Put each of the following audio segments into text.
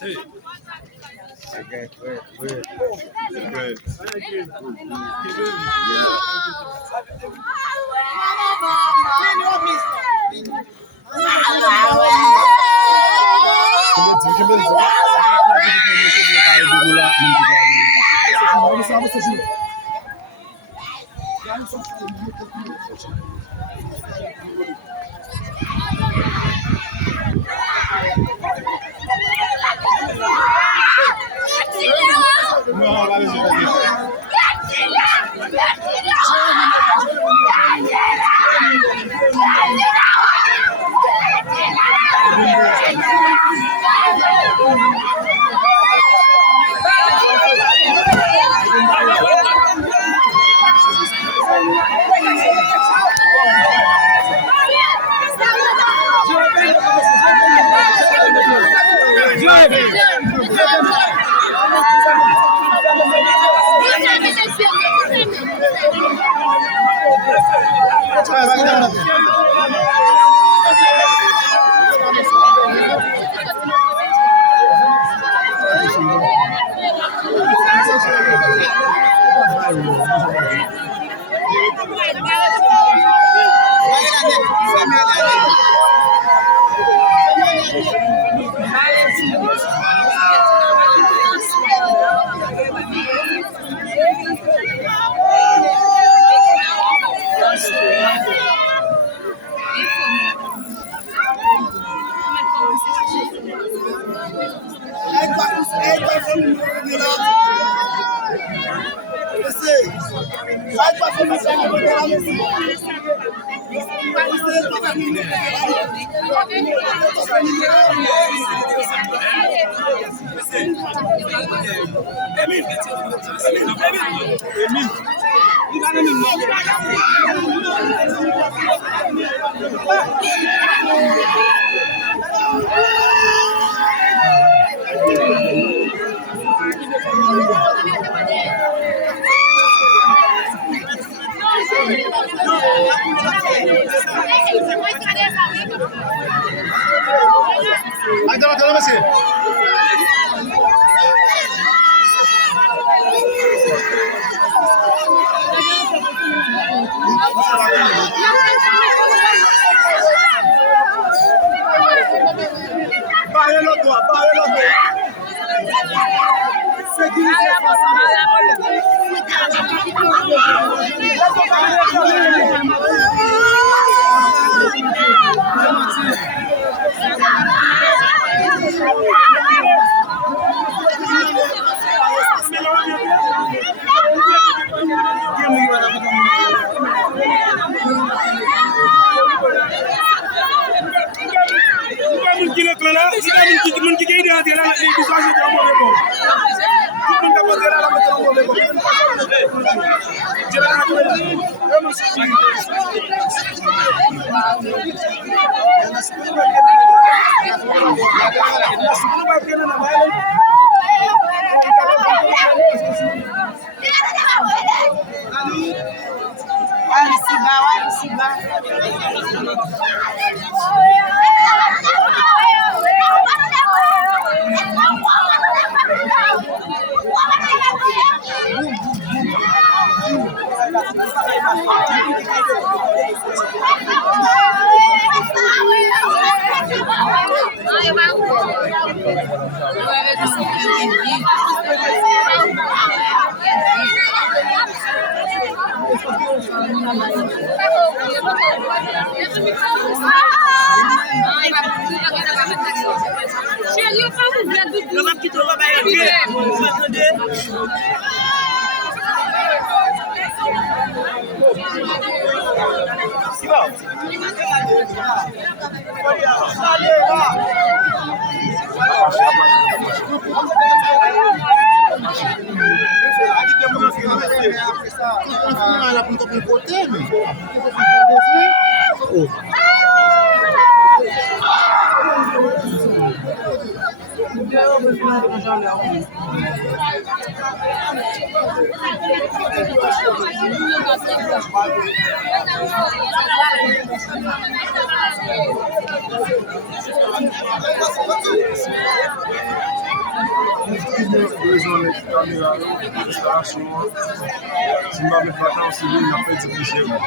Hey. Okay, we're. Good. Thank you. Besoin d'être caméra, installation. Si ma mère va aussi bien, il a fait du chez moi.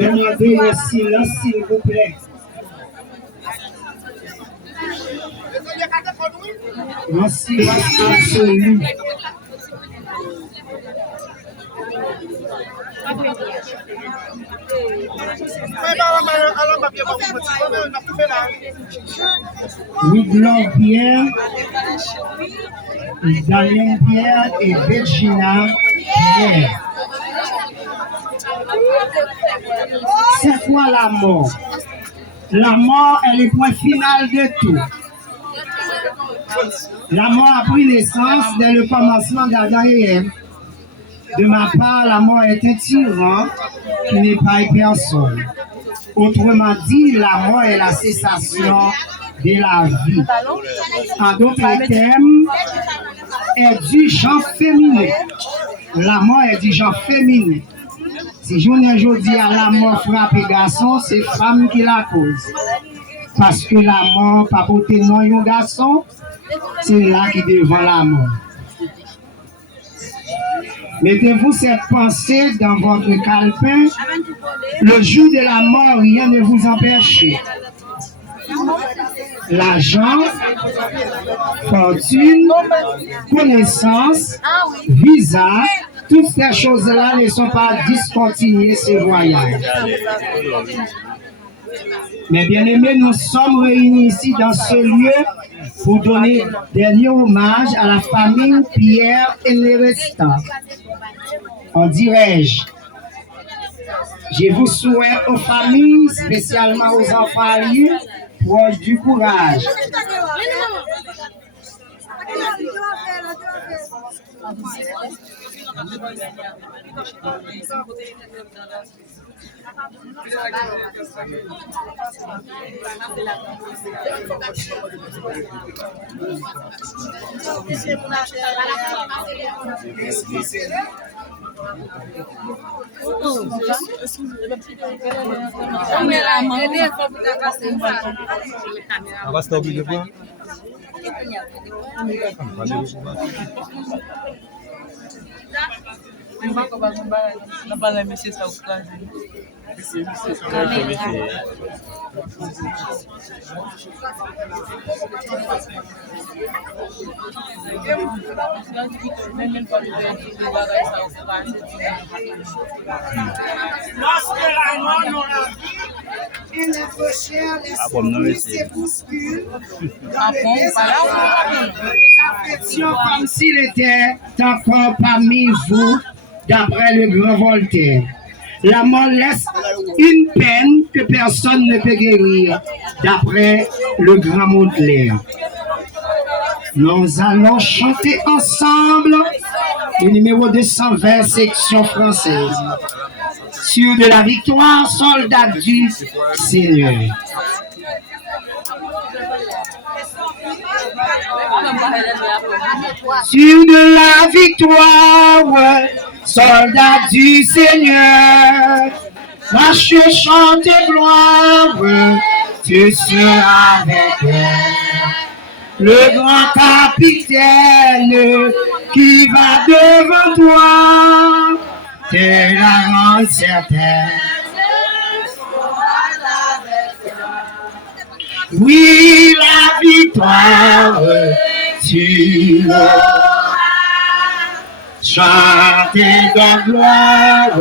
Demandez le silence, s'il vous plaît. Le silence absolu. Wiglow Pierre, Daniel Pierre et Betchina Pierre. C'est quoi la mort? La mort est le point final de tout. La mort a pris naissance dès le commencement d'Adam et Ève. De ma part, la mort est un tyran qui n'est pas personne. Autrement dit, la mort est la cessation de la vie. En d'autres termes, est du genre féminin. La mort est du genre féminin. Si je ne dis à la mort frappe garçon, c'est femme qui la cause. Parce que la mort, pas pour non un garçon, c'est là qui devant la mort. Mettez-vous cette pensée dans votre calepin. Le jour de la mort, rien ne vous empêche. L'argent, fortune, connaissance, visa, toutes ces choses-là ne sont pas discontinuées ces voyages. Mais bien aimés, nous sommes réunis ici dans ce lieu pour donner dernier hommage à la famille Pierre et les restants. En dirais-je, je vous souhaite aux familles, spécialement aux enfants alliés, proches du courage. On va se oublier de voir. Lorsque la mort n'aura vu, et notre chair l'esprit se bouscule dans le désert de l'affection comme s'il était encore parmi vous, d'après le grand Voltaire. La mort laisse une peine que personne ne peut guérir, d'après le grand Baudelaire. Nous allons chanter ensemble le numéro 220, section française. Sur de la victoire, soldat du Seigneur. Sur de la victoire, soldats du Seigneur, marche, chante gloire, tu seras avec elle. Le grand capitaine qui va devant toi, te la rend certaine. Oui, la victoire, tu l'auras. Chantez de gloire,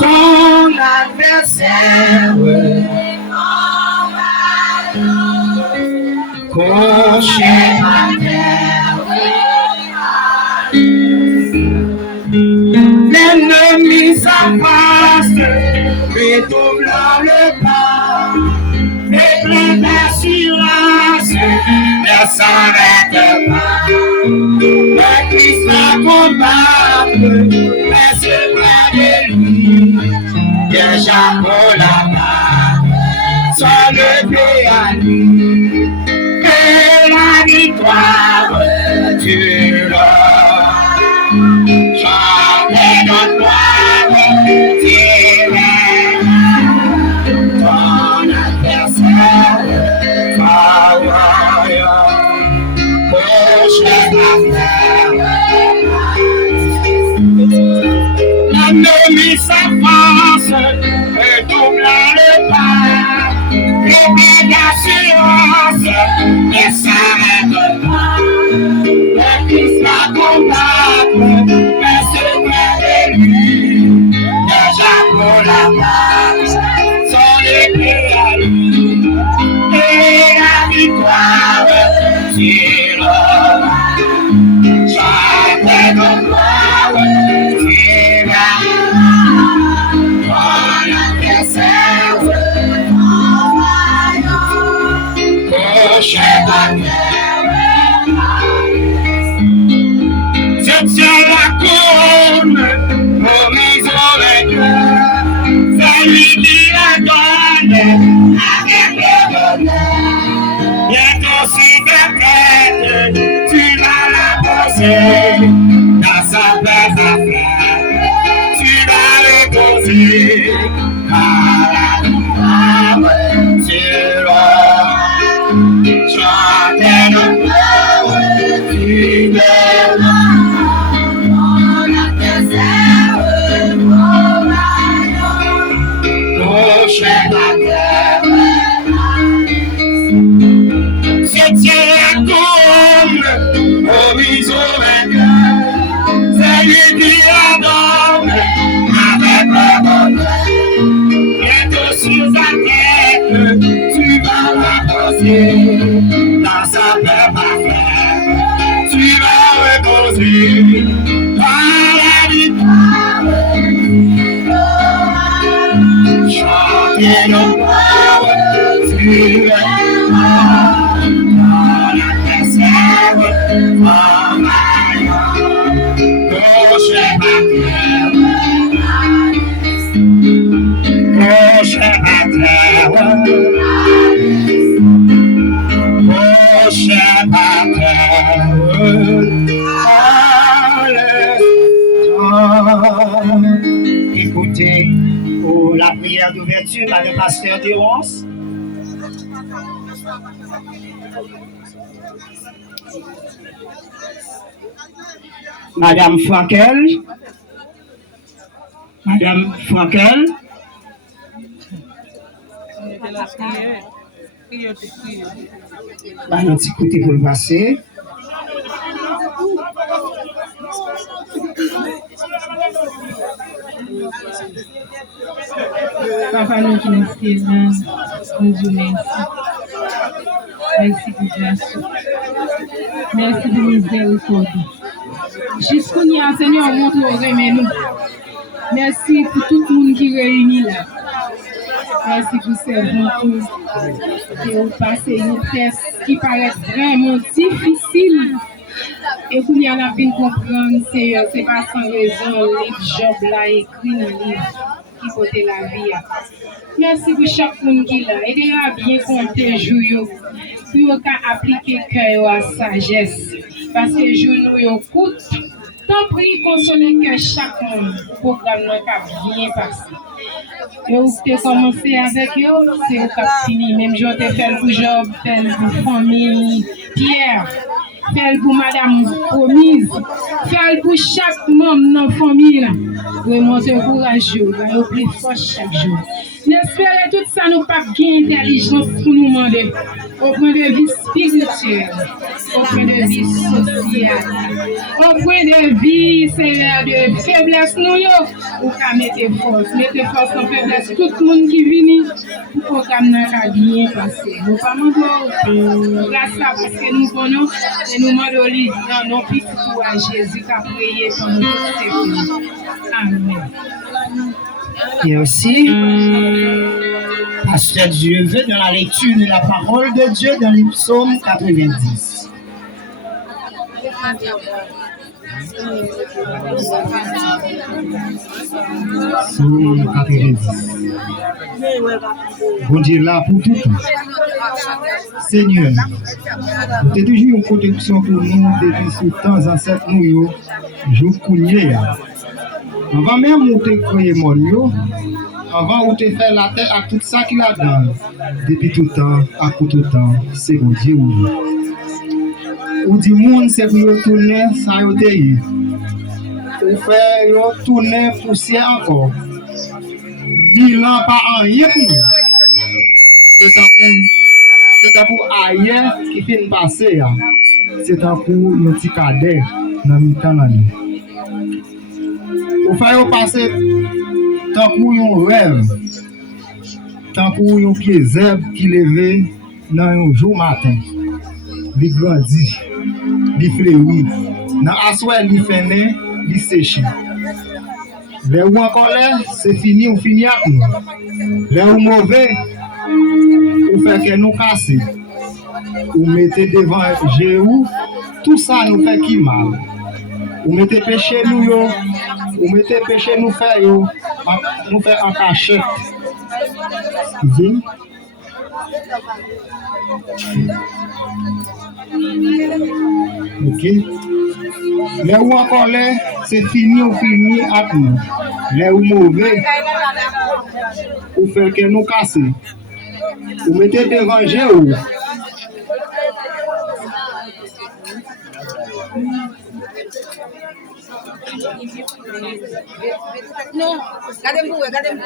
ton adversaire, couché à terre. L'ennemi s'avance, redouble le pas, et plein d'assurance, ne s'arrête pas. Le Christ va combattre, mais c'est près de lui, déjà pour la barre, sans lever à lui, et la victoire, tu l'auras. Chantez notre gloire, ton adversaire, l'ennemi s'avance, redouble le pas, et bien d'assurance, ne s'arrête pas. Le Christ va combattre, mais c'est près de lui, déjà pour la marche, son épée à lui, et la victoire, tu l'auras. Chantez de gloire, tu l'auras. Ton adversaire, couché à terre. Je tiens la couronne, promise au vainqueur, c'est lui qui la donne avec le bonheur. Bientôt sur ta tête, tu vas la poser, dans sa place à faire, tu vas le poser, à la victoire, tu l'auras. Chantez le gloire, tu l'auras. C'est la couronne, promise au vainqueur, c'est lui qui la donne avec le bonheur. Bientôt sur sa tête, tu vas la poser, dans sa paix parfaite, tu vas reposer, par la victoire, chantez le gloire, tu l'auras. Écoutez, pour la prière d'ouverture par le pasteur Déonce. Madame Frankel. Madame Frankel. Bah, un petit côté pour le passer. Papa, nous qui nous faisons, nous vous merci. Merci pour grâce. Merci pour miséricorde. Jusqu'à nous, Seigneur, montre nous aimer nous. Merci pour tout le monde qui est réuni là. Merci pour servir et vous passez une test qui paraît vraiment difficile. Et pour y en avoir comprendre, c'est pas sans raison, les jobs là écrits dans le livre. qui côté la vie. Merci pour chaque monde qui là. Aidez à bien compter jour pour appliquer cœur à sagesse. Parce que jour nous coûte. Tant prie consoler que chaque monde pour programme n'a bien passé. Et vous avez commencé avec eux, c'est vous qui fini. Même je te fait pour Job, fait pour famille Pierre, fait pour Madame Promise, fait pour chaque membre de notre famille. Vraiment, c'est courageux, au plus fort chaque jour. J'espère que tout ça nous pas bien intelligence pour nous demander. Au point de vue spirituel, au point de vue social, au point de vue, c'est l'heure de faiblesse, nous, ou qu'à mettre force en faiblesse, tout le monde qui vient, pour qu'on ait bien passé. Nous pas demander grâce à parce que nous connaissons, et nous demandons non plus à Jésus qui a prié pour nous. Amen. Et aussi, Pasteur Dieu veut dans la lecture de la parole de Dieu dans le psaume 90. Psaume 90. Bon Dieu là pour tout temps. Seigneur, tu es toujours une protection pour nous depuis ce temps ancêtre nous, je connais. Avant même où tu créé mon yo, avant où tu fait la terre à tout ça qu'il a dans, depuis tout temps, à tout temps, c'est bon Dieu. Ou dit monde c'est pour retourner ça yo te eu. Ou faire retourner poussière encore. 1000 ans pas en rien pour nous. C'est un pour ailleurs qui finit passer. C'est un pour un petit cadet dans le temps là. Ou faire passer tant pour un rêve, tant pour un pied zèbre qui levait dans un jour matin. Il grandit, il fleurit. Dans la soirée, il fait naître, il sèche. Les ou en colère, c'est fini ou fini avec nous. Les ou mauvais, ou fait que nous casser. Ou mettez devant Jéhu, tout ça nous fait qui mal. Ou mettez péché nous yo, ou mettez péché nous fait yo, nous fait en cachette. Excusez. Ok. Les ou en colère, c'est fini ou fini avec nous. Les ou mauvais, ou fait que nous casser. Ou mettez devant Jéhu. Non, gardez-moi. Gardez.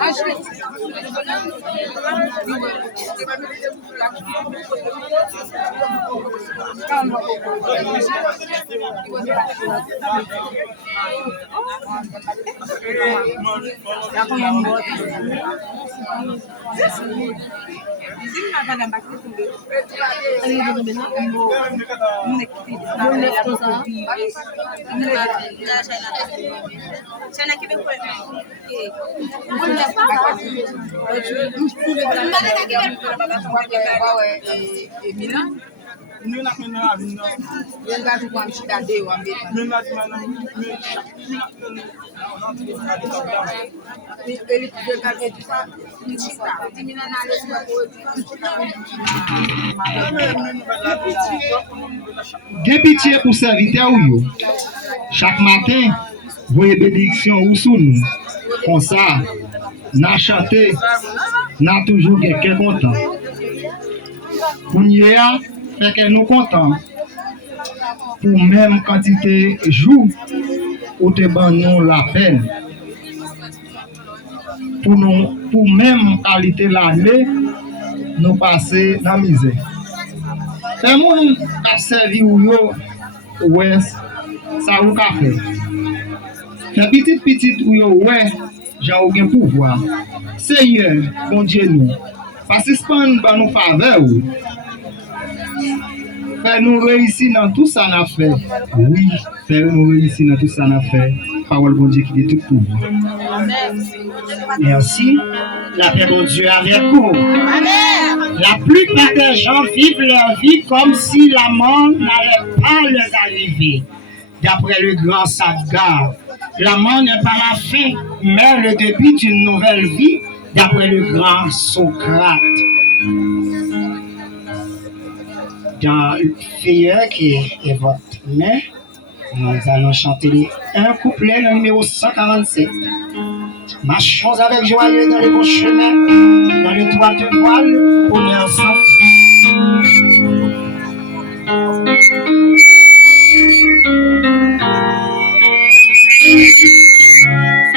Ensuite. Gen pitié pour serviteur ou yo. Chaque matin, voyez bénédiction ou sous nous. Comme ça, n'a chanté, n'a toujours quelqu'un content. Pour nous, fait que nous contents. Pour même quantité jour, ou te ban nous la peine. Pour même qualité l'année, nous passer dans la misère. C'est moi qui a servi ou yo, ouais, ça ou ka fait. C'est petit ou yo, ouais, j'ai aucun pouvoir. Seigneur, bon Dieu nous, participant dans nos faveurs. faire nous réussir dans tout ça qu'on a fait. Oui, faire nous réussir dans tout ça qu'on a fait. Parole bon Dieu qui est tout pour vous. Merci. La paix bon Dieu avec vous. La plupart des gens vivent leur vie comme si la mort n'allait pas leur arriver. D'après le grand Saggar, la mort n'est pas la fin, mais le début d'une nouvelle vie, d'après le grand Socrate. Dans Filleur qui est votre main, nous allons chanter un couplet, le numéro 147. Marchons avec joyeux dans le bon chemin, dans le droit de voile, on est ensemble.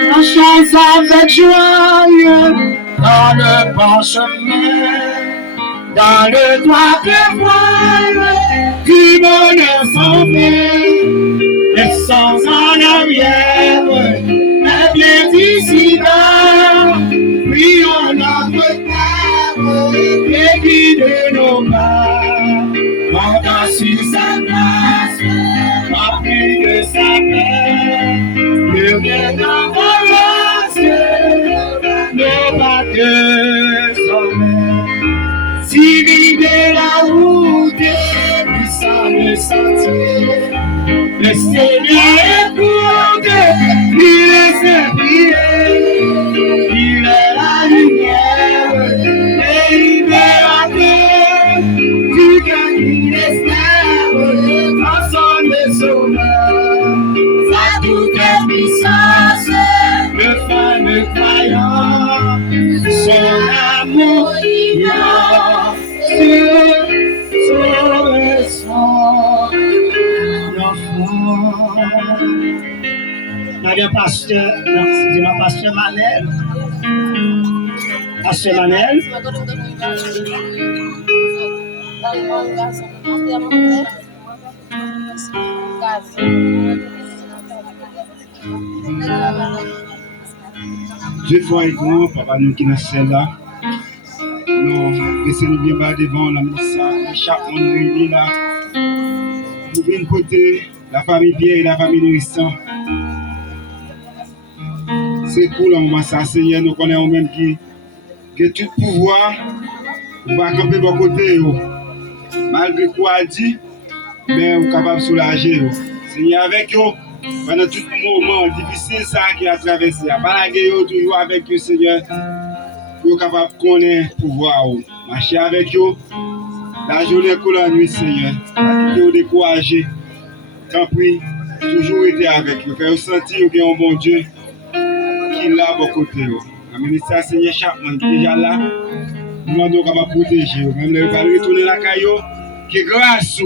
Marchons avec joyeux dans le bon chemin, dans le droit de voile, du bonheur sans fin, et sans en arrière, mais bien d'ici-bas, prions notre Père, et guide nos pas, montant sur sa place, rempli de sa paix, le bien dans vos nos batteurs sommeils. Si vide la route, puissant le sentier, le Seigneur écoute, il est servir, il est la lumière, et libérateur, du cœur qui l'espère, dans son sauveur, sa toute puissance, le fameux croyant, son amour immense, son enfant. Madame Pasteur, excusez-moi, Pasteur Manel. Pasteur Manel. Dieu soit avec nous, papa nous qui nous sommes là. Nous laissez-nous bien bas devant la ministère, chaque monde réuni là. Nous venons côté la famille Pierre et la famille Nourrisson. C'est cool en moment ça, Seigneur, nous connaissons même que tout pouvoir va camper de côté. Malgré quoi dit, mais on est capable de soulager. Seigneur, avec eux, pendant tout moment difficile ça qui a traversé, balaguer toujours avec eux, Seigneur, vous êtes capable de connaître le pouvoir. Marcher avec eux, la journée que la nuit, Seigneur, pas de décourager. Tant pis, toujours été avec eux, faire sentir qu'il y a un bon Dieu qui est là à vos côtés. La ministère Seigneur Chapman qui est déjà là, nous demandons capable de protéger. Même les pas retourner la caillou, qui est grâce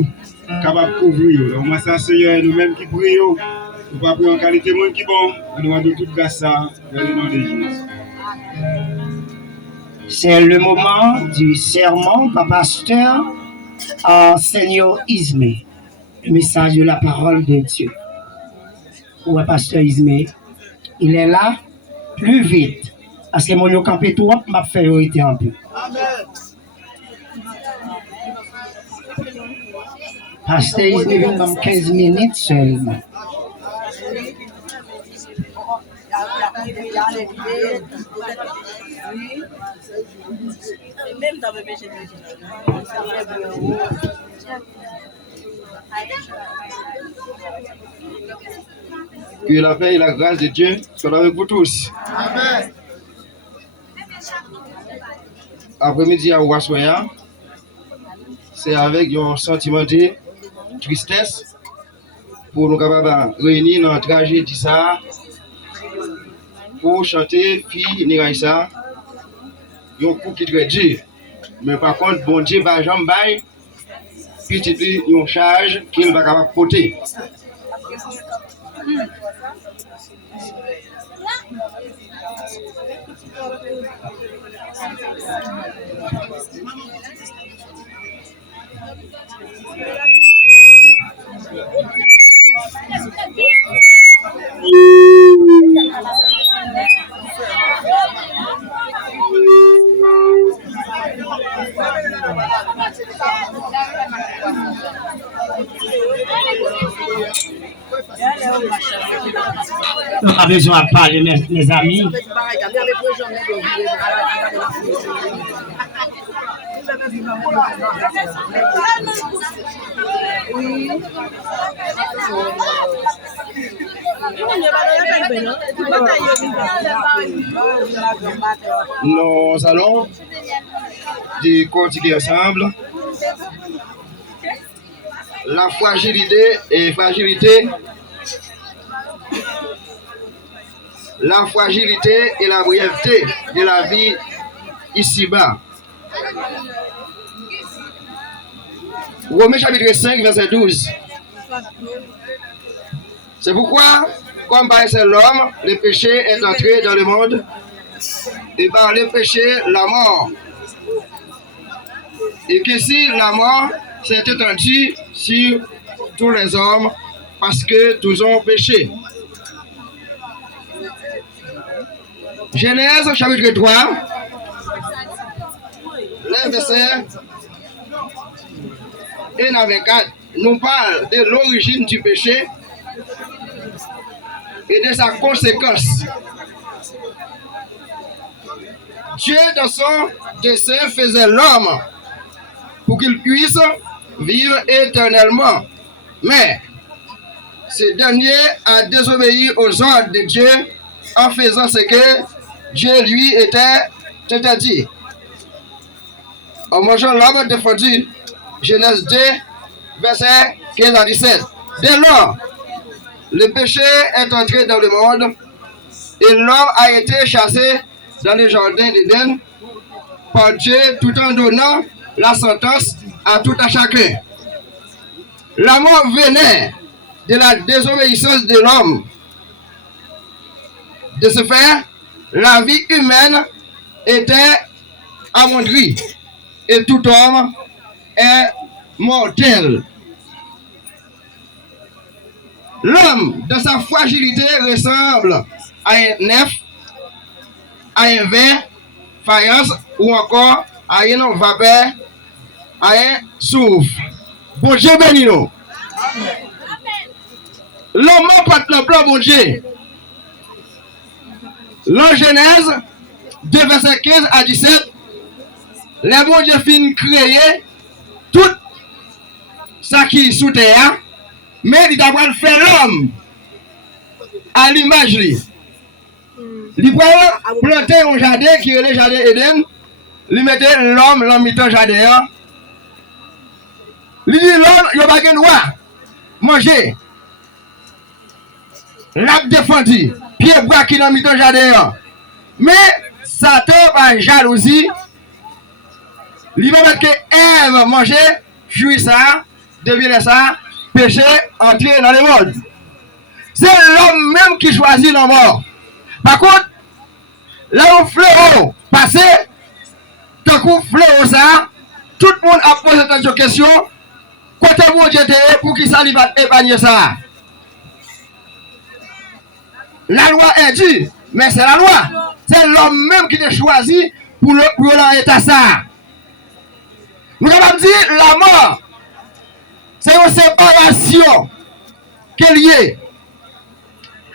capable de couvrir. Donc, ça, Seigneur, nous-mêmes qui prions, nous ne pouvons pas prier en qualité de monde qui est bon, nous demandons toute grâce dans le nom de Jésus. C'est le moment du sermon par pasteur Seigneur Ismé, le message de la parole de Dieu. Ou pasteur Ismé, il est là plus vite, parce que mon campé tout m'a fait été un peu. Pasteur Ismé vient dans 15 minutes seulement. Que la paix et la grâce de Dieu soient avec vous tous. Amen. Après-midi à Ouassoya, c'est avec un sentiment de tristesse pour nous capables de réunir dans la tragédie ça pour chanter fille Niraïsa. Il y a un coup qui est très dur. Mais par contre, bon Dieu, bah, j'en baille, petit peu, il y a une charge qu'il va capable de porter. On a besoin de parler, mes amis. Nous allons continuer ensemble. La fragilité et la brièveté de la vie ici-bas. Romains chapitre 5, verset 12. C'est pourquoi, comme par c'est l'homme, le péché est entré dans le monde, et par le péché, la mort. Et que si la mort s'est étendue sur tous les hommes, parce que tous ont péché. Genèse chapitre 3, le verset 1 à 24, nous parle de l'origine du péché et de sa conséquence. Dieu, dans son dessein, faisait l'homme pour qu'il puisse vivre éternellement. Mais ce dernier a désobéi aux ordres de Dieu en faisant ce que Dieu lui était interdit. En mangeant l'homme défendu, Genèse 2, verset 15 à 17. Dès lors, le péché est entré dans le monde et l'homme a été chassé dans le jardin d'Éden par Dieu tout en donnant la sentence à tout à chacun. La mort venait de la désobéissance de l'homme. De ce fait, la vie humaine était amoindrie et tout homme est mortel. L'homme, dans sa fragilité, ressemble à un nef, à un verre, faïence ou encore à une vapeur, à un souffle. Bon Dieu béni nous. L'homme porte le plan, bon Dieu. Dans Genèse 2, verset 15 à 17, les bon Dieu fin créer tout ça qui est sous terre, mais il doit faire l'homme à l'image. Il va planter un jardin qui est le jardin Éden, il mettait l'homme dans le jardin. Il dit l'homme, il n'a pas de droit manger. L'arbre défendu, pied bois qui est dans le jardin. Mais Satan, par jalousie, il va mettre que Ève manger, fuir ça, deviner ça, péché, entrer dans le monde. C'est l'homme même qui choisit la mort. Par contre, là où fléau passé, tant qu'on fléau ça, tout le monde a posé cette question. Côté mon Dieu pour qui ça lui va épargner ça? La loi est due, mais c'est la loi. C'est l'homme même qui a choisi pour l'état ça. Nous avons dit la mort, c'est une séparation qu'elle y est.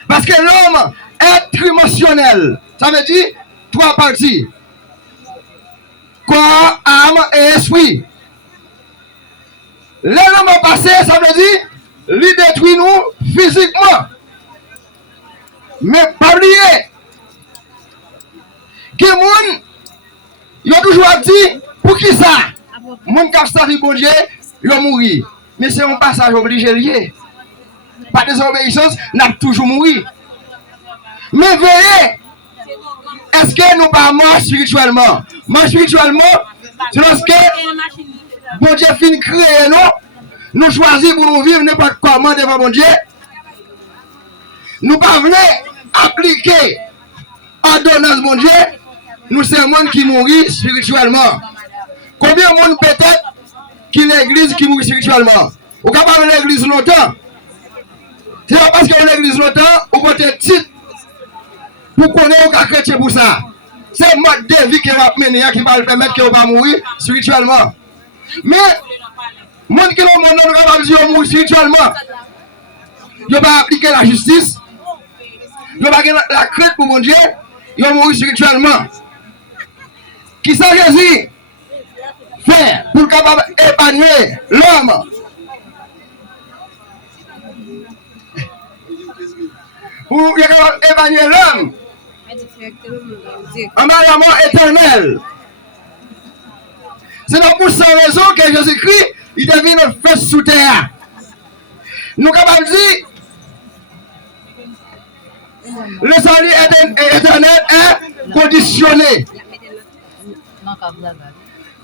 Parce que l'homme est trimensionnel. Ça veut dire trois parties. Corps, âme et esprit. L'homme passé, ça veut dire, lui détruit nous physiquement. Mais pas oublier que moun, il a toujours dit, pour qui ça? Moun qui a servi bon Dieu, il a mouru. Mais c'est un passage obligé lié. Par désobéissance, n'a toujours mouru. Mais veillez, est-ce que nous pas morts spirituellement? Mort spirituellement, c'est lorsque bon Dieu finit créer nous choisissons pour nous vivre n'importe comment devant bon Dieu. Nous pas voulons appliquer ordonnance bon Dieu, nous c'est un monde qui mourit spirituellement. Combien de monde peut-être qui l'église qui mourit spirituellement? Ou capable l'église longtemps? C'est pas parce que l'église longtemps, ou peut-être titre pour connaître un chrétien pour ça. C'est le mode de vie qui va mener, qui va le permettre que vous va mourir spirituellement. Mais Monde qui l'ont monde capable de dire mourir spirituellement. Ils n'ont pas appliqué la justice. Ils n'ont pas la crainte pour mon Dieu. Ils ont mouru spirituellement. Qui ça Jésus fait pour capable épanouir l'homme? Pour capable épanouir l'homme en bas la mort éternelle. C'est donc pour cette raison que Jésus-Christ il devient notre fils sous terre. Nous sommes capables de dire le salut éternel est conditionné.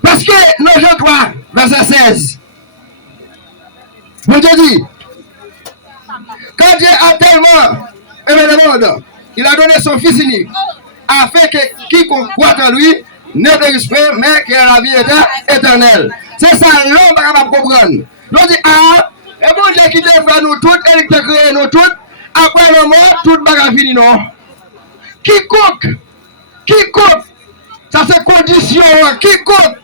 Parce que dans Jean 3, verset 16, Dieu dit, quand Dieu a tellement aimé le monde, il a donné son Fils unique, afin que quiconque croit en lui ne périsse pas, mais qu'il ait la vie éternelle. C'est ça l'homme capable de comprendre. Nous dit, ah, et bon Dieu qui te fait nous toutes, et qui te crée nous toutes, après le mort, tout le monde fini, non? Quiconque, ça c'est condition, quiconque,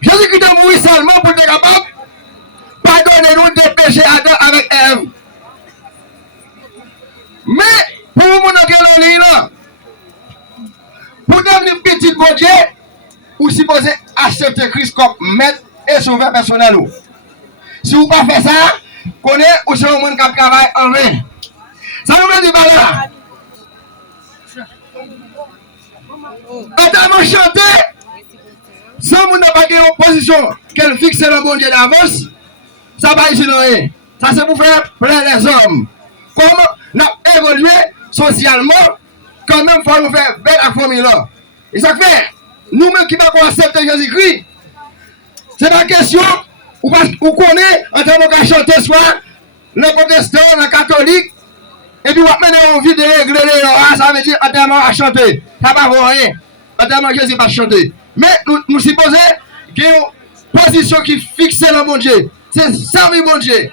Jésus-Christ a mouru seulement pour être capable de pardonner nous des péchés Adam avec Ève. Mais, pour vous montrer le livre, pour devenir petit bon Dieu, vous supposez accepter Christ comme maître et sauveur personnel. Si vous ne faites pas ça, connaissez ou c'est un monde qui travaille en vain. Ça nous met du balai. Quand on chante, sans monde n'a pas de position qu'elle fixe le bon Dieu d'avance, ça va ici rien. Ça c'est pour faire plein les hommes. Comme nous avons évolué socialement, quand même, il faut nous faire belle la famille là. Et ça fait, nous-mêmes qui ne accepter Jésus-Christ, c'est pas question, ou connaît, en tant que chanter soit, le protestant, le catholique, et puis, maintenant, on vit de régler les ça veut dire, en tant à chanter. Ça va voir rien. En tant que Jésus va chanter. Mais nous supposons qu'il y a une position qui fixe le bon Dieu. C'est ça, mon Dieu.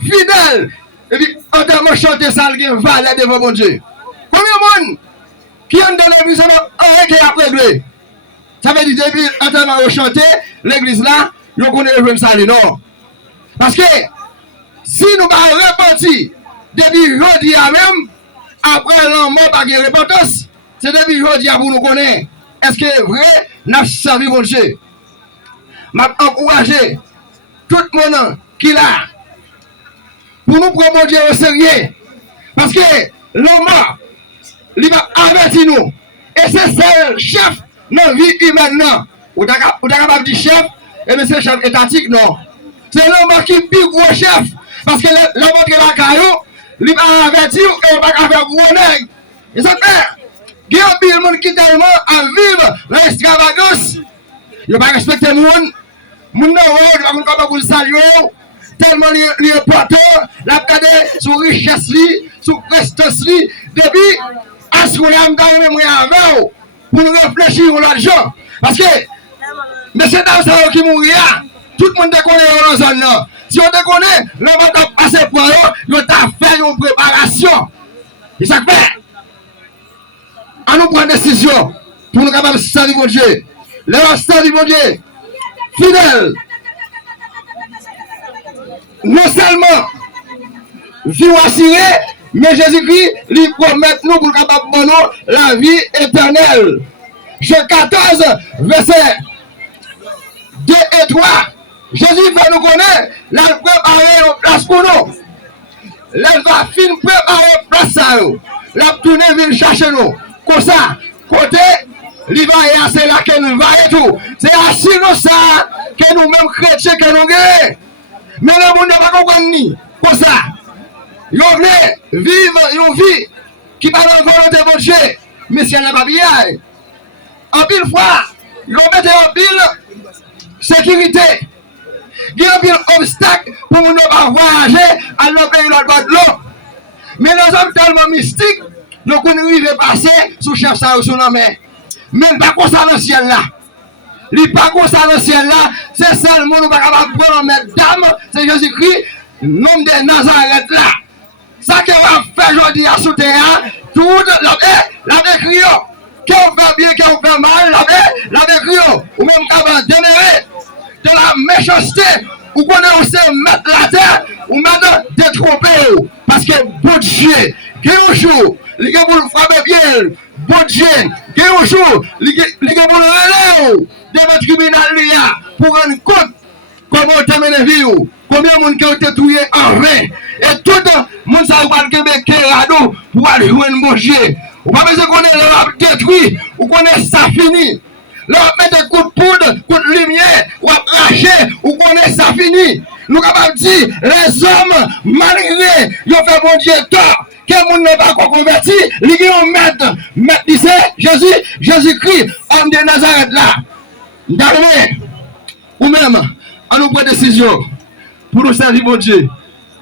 Fidèle. Et puis, en tant que chanter ça, il y a un valet devant mon Dieu. Combien de monde qui ont dans l'église, ça va rien qui a réglé. Ça veut dire, depuis, en tant que chanter, l'église là, nous connaissons le salut, non. Parce que, si nous ne repartir, depuis jeudi à même, après l'homme pas de repentance, c'est depuis jeudi à vous nous connaître. Est-ce que vrai, nous servi mon Dieu? M'a encouragé tout le monde qui l'a pour nous prendre mon Dieu au sérieux. Parce que l'homme, il va avertir nous. Et c'est ça le chef dans la vie humaine. Vous êtes capable de dire chef, et mais c'est chef étatique, non. C'est l'homme qui est plus gros chef. Parce que l'homme qui est la caillou, il va avertir et il va faire gros nègre. Et ça fait, il y a des gens qui tellement à vivre l'extravagance. Il ne va pas respecter le monde. Le monde il va pas capable de saluer. Tellement il est porteur, la regarder sur richesse, sur prestance, depuis à ce qu'on a dans le mémoire pour nous réfléchir à l'argent. Parce que, mais c'est dans ça qui mourir, tout le monde déconne dans la zone. Si on déconne, l'on va passer pour eux, on va faire une préparation. Et ça fait, à nous prendre une décision pour nous capables de servir mon Dieu. Les servir mon Dieu, fidèle. Non seulement vie assurée, mais Jésus-Christ lui promet nous pour capable de nous la vie éternelle. Jean 14, verset 2 et 3. Jésus va nous connaître, la préparer une place pour nous. Elle va finir préparer une place à nous. La tourner vient chercher nous. Comme ça, côté, il va y assez là que nous va et tout. C'est assis nous ça que nous-mêmes chrétiens que nous gagnons. Mais le monde n'a pas compris. Pour ça, ils veulent vivre une vie qui va dans la volonté de Dieu. Mais si elle n'a pas bien, en pile fois, ils vont mettre en pile sécurité. Il y a un pile obstacle pour nous voyager à l'autre pays de l'eau. Mais les hommes tellement mystiques, nous pouvons passer sous chef ça ou sous nos mains. Même pas comme ça dans le ciel là. Il pas comme ça dans le ciel là, c'est seulement nous pas capable de prendre mesdames, c'est Jésus-Christ, nom de Nazareth là. Ça qu'on va faire aujourd'hui à sous terre, tout la décrio. Qu'on fait bien, qu'on fait mal, la décrio. Ou même qu'on va demeurer dans la méchanceté, Ou connaît aussi mettre la terre, ou maintenant détromper. Parce que bon Dieu, il y a un jour, il y a pour frapper bien. Bon Dieu, il y a un jour, il y a pour le relais de votre tribunal pour rendre compte comment on termine la vie. Combien de monde qui ont été tués en vain. Et tout le monde ça va Québec cadeau pour aller jouer un bon Dieu. Ou pas besoin qu'on ait le détruit, ou qu'on ait ça fini. Là, on met des coups de poudre, coups de lumière, ou à racher, ou qu'on ait ça fini. Nous capables de dire, les hommes, malgré, ils ont fait bon Dieu tort, que le monde n'est pas encore converti, ils ont maître disait, Jésus-Christ, homme de Nazareth là. D'arriver, ou même, on nous prend décision pour nous servir bon Dieu.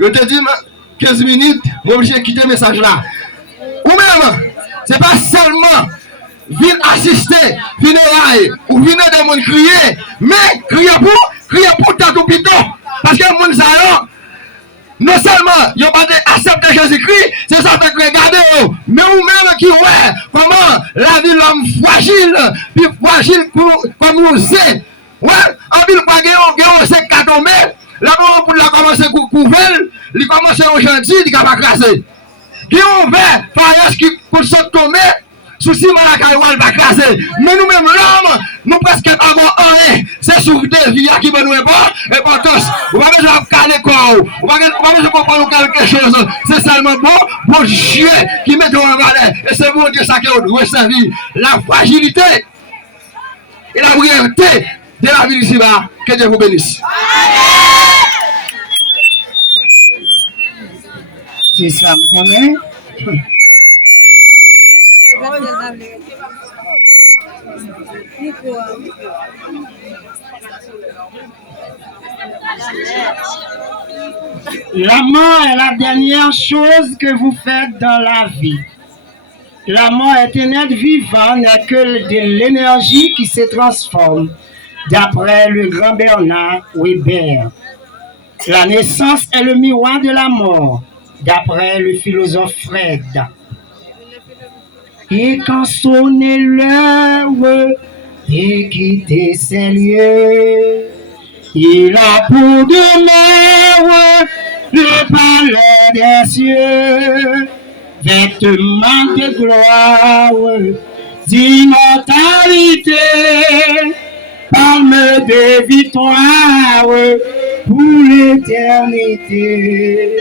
Je te dis, 15 minutes, je suis obligé de quitter le message là. Ou même, ce n'est pas seulement venir assister, funérailles, ou venir des gens crier, mais crier pour tout piton. Parce que les gens, non seulement ils n'ont pas accepté Jésus-Christ, c'est ça fait regarder, mais vous-même qui voyez comment la vie de l'homme fragile, puis fragile comme nous c'est. Ouais, en ville, on sait qu'à tomber, là, pour la commencer à couvrir, il commence au gentil, il va classer. Qui ont fait, par qui pour se tomber, souci malakaïwal va classer. Mais nous-mêmes, l'homme, nous presque pas rien. C'est sur des vies qui ne nous pas, et pour tous, on va besoin de caler corps, on va besoin de comprendre quelque chose. C'est seulement bon Dieu qui met en valeur. Et c'est bon Dieu ça qui a resservi la fragilité et la brièveté de la vie ici-bas. Que Dieu vous bénisse. C'est ça, me connaît. La mort est la dernière chose que vous faites dans la vie. La mort est un être vivant, n'est que de l'énergie qui se transforme, d'après le grand Bernard Weber. La naissance est le miroir de la mort, d'après le philosophe Fred. Et quand sonnait l'heure de quitter ces lieux, il a pour demeure le palais des cieux, vêtement de gloire, d'immortalité, palme de victoire pour l'éternité.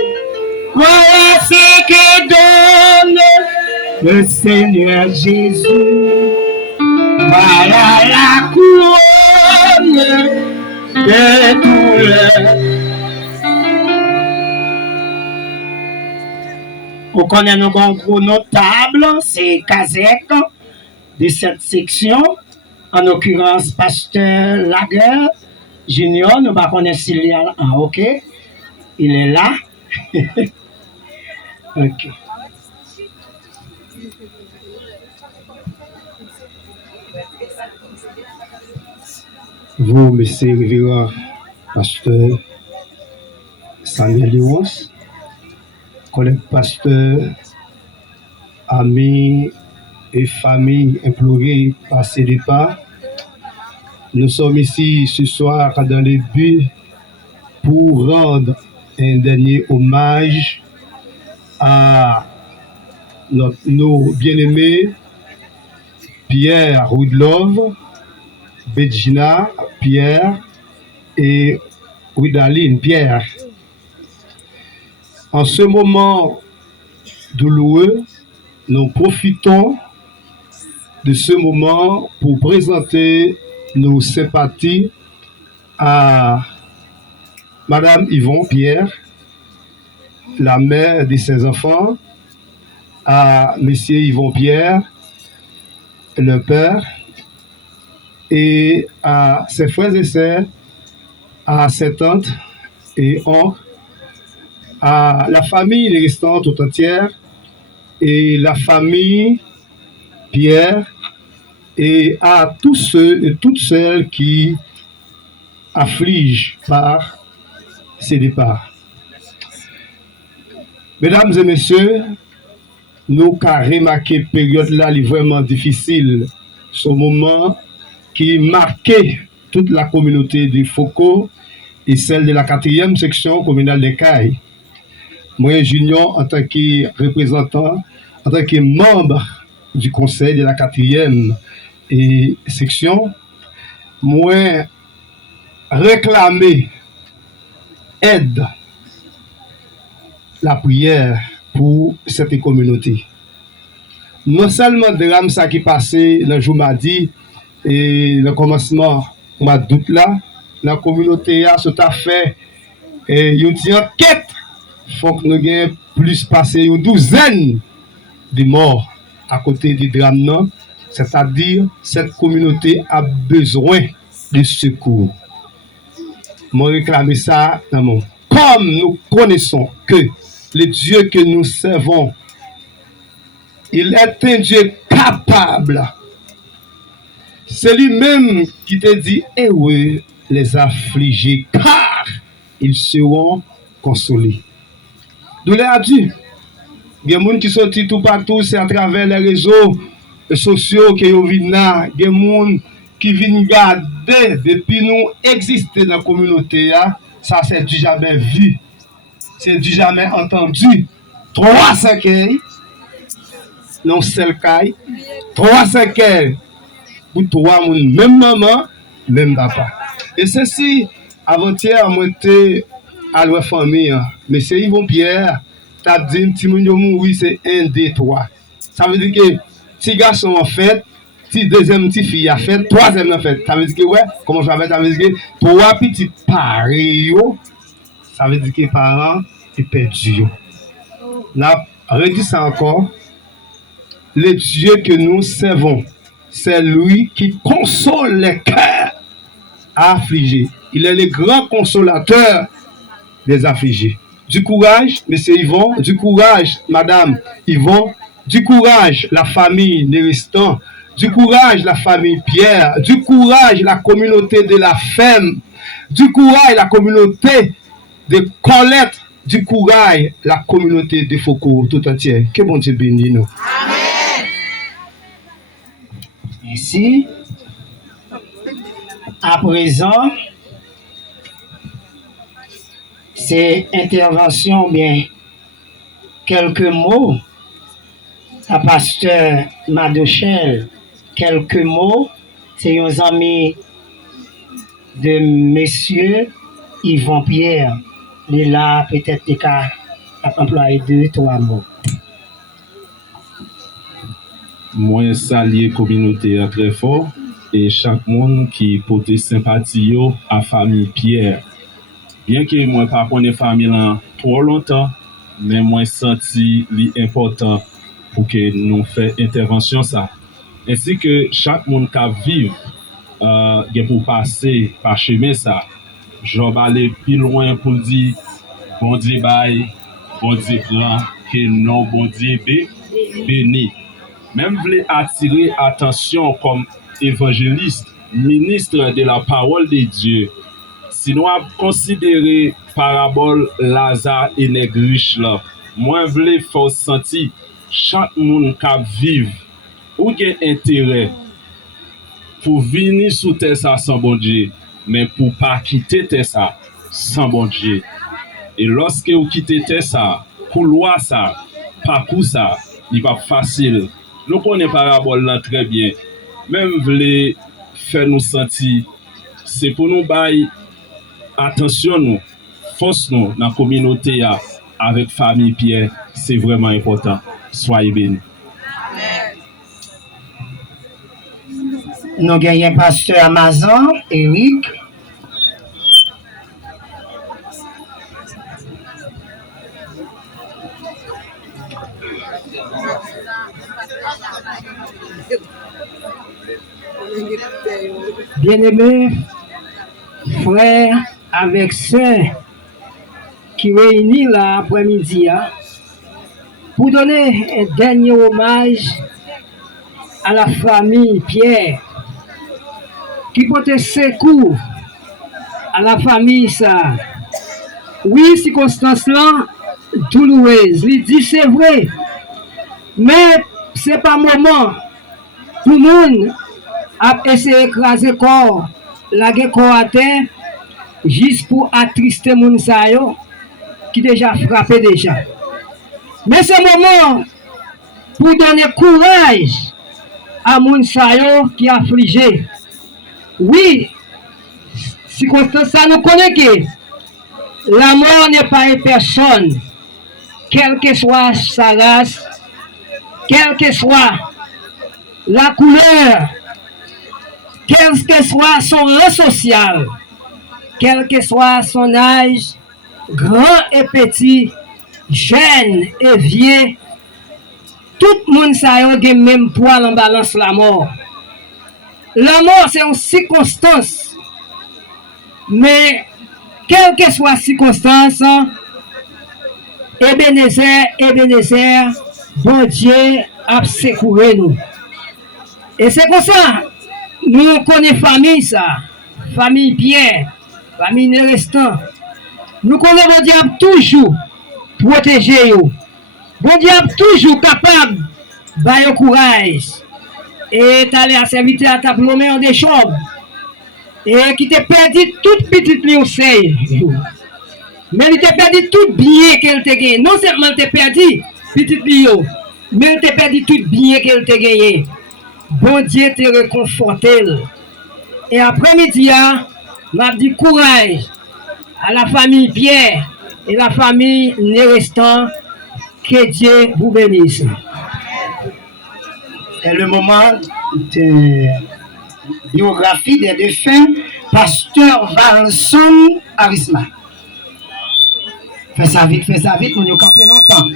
Voilà ce que donne le Seigneur Jésus. Voilà la couronne de douleur. On connaît nos gros notables, c'est Kazek de cette section, en l'occurrence Pasteur Lager Junior, nous ne connaissons pas Sylvia, ok, il est là. Ok. Vous, monsieur révérend pasteur Samuel Lewis, collègues pasteurs, amis et familles implorées par CEDEPA, nous sommes ici ce soir dans le but pour rendre un dernier hommage à nos bien-aimés Pierre Roudlove, Bedjina Pierre et Ouidaline Pierre. En ce moment douloureux, nous profitons de ce moment pour présenter nos sympathies à Madame Yvon Pierre, la mère de ses enfants, à Monsieur Yvon Pierre, le père, et à ses frères et sœurs, à ses tantes et oncles, à la famille restante tout entière, et la famille Pierre, et à tous ceux et toutes celles qui affligent par ces départs. Mesdames et messieurs, nous avons remarqué la période là est vraiment difficile, ce moment qui marquait toute la communauté de Foucault et celle de la 4e section communale des Cailles. Moi, Junior, en tant que représentant, en tant que membre du conseil de la 4e section, moi, réclamer aide, la prière pour cette communauté. Non seulement drame ça qui passait le jour mardi et le commencement mois d'août là, la communauté a tout à fait une enquête. Faut que nous ayons plus passé une douzaine de morts à côté du drame non, c'est-à-dire cette communauté a besoin de secours. Moi réclamer ça dans mon. Comme nous connaissons que le Dieu que nous servons, il est un Dieu capable. C'est lui-même qui te dit, eh oui, les affligés, car ils seront consolés. Douleur à Dieu. Il y a des gens qui sont tout partout, c'est à travers les réseaux sociaux que vous venez là. Il y a des gens qui viennent garder depuis nous exister dans la communauté. Ça, c'est du jamais vu. C'est du jamais entendu. 300 cailles, non seul caille, 300 cailles, pour 3 moun, même maman, même papa. Et ceci, avant-hier, moi, j'étais à la famille, mais c'est Yvon Pierre, t'as dit, petit moun, oui, c'est 1, 2, 3. Ça veut dire que, petit garçon en fait, petit deuxième petit fille a fait, troisième en fait. Ça veut dire que, ouais, comment je vais mettre, ça veut dire que, 3 petits pareils, ça veut dire que les parents, ils perdus. Là, redis ça encore. Le Dieu que nous servons, c'est lui qui console les cœurs affligés. Il est le grand consolateur des affligés. Du courage, monsieur Yvon, du courage, madame Yvon, du courage, la famille Néristan, du courage, la famille Pierre, du courage, la communauté de la femme, du courage, la communauté de Colette, du courage, la communauté de Foucault tout entière. Que bon Dieu bénisse nous. Ici, à présent, c'est intervention, bien, quelques mots à pasteur Madochel, quelques mots, c'est un ami de monsieur Yvon Pierre. Il est là, peut-être qu'il a employé 2, 3 mots. Moi, saluer la communauté très fort et chaque monde qui porte sympathie à la famille Pierre. Bien que moi pas connais famille là trop longtemps, mais moi senti l'important pour que nous fassions intervention ça. Ainsi que chaque monde qui vit pour passer par chemin ça. Je vais aller plus loin pour dire bon Dieu bye, bon Dieu grand, que non bon Dieu béni. Même voulais attirer attention comme évangéliste, ministre de la parole de Dieu. Si nous considérons parabole Lazare et Négriche là, moi voulais faire sentir chaque monde qui vit ou qui a intérêt pour venir sous terre ça sans bon Dieu, mais pour pas quitter terre ça sans bon Dieu. Et lorsque vous quittez terre ça, couloir ça, parcours ça, il va facile. Nous connaissons parabole là très bien. Même voulez faire nous sentir, c'est pour nous bailler attention nous, force nous dans la communauté avec famille Pierre, c'est vraiment important. Soyez bénis. Nous gagnons pasteur Amazon, Eric. Bien-aimés, frères avec sœurs qui réunissent l'après-midi pour donner un dernier hommage à la famille Pierre qui porte secours à la famille ça. Oui, circonstance là douloureuse, il dit c'est vrai, mais c'est pas moment pour le monde à essayer d'écraser corps, la corps à terre juste pour attrister moun sa yo qui déjà frappé déjà. Mais c'est moment pour donner courage à moun sa yo qui affligé. Oui, si ça nous connaît que la mort n'est pas une personne, quelle que soit sa race, quelle que soit la couleur, quel que soit son rang social, quel que soit son âge, grand et petit, jeune et vieux, tout le monde a le même poids en balance la mort. La mort, c'est une circonstance, mais quelle que soit la circonstance, Ebenezer, bon Dieu a secouru nous. Et c'est comme ça, nous connaissons famille ça, famille Pierre, famille Nérestan. Nous connaissons bon Dieu toujours protéger vous. Bon Dieu toujours capable de faire courage. Et t'aller à servir à ta plomée en des chambres. Et qui t'a perdu toute petite ligne au sein. Mais il t'a perdu tout bien qu'elle t'a gagné. Non seulement elle t'a perdu petite ligne, mais elle t'a perdu tout bien qu'elle t'a gagné. Bon Dieu te réconforté. Et après-midi, m'a dit courage à la famille Pierre et la famille Nérestan. Que Dieu vous bénisse. C'est le moment de biographie des défunts, pasteur Valson Arisma. Fais ça vite, nous nous campons longtemps.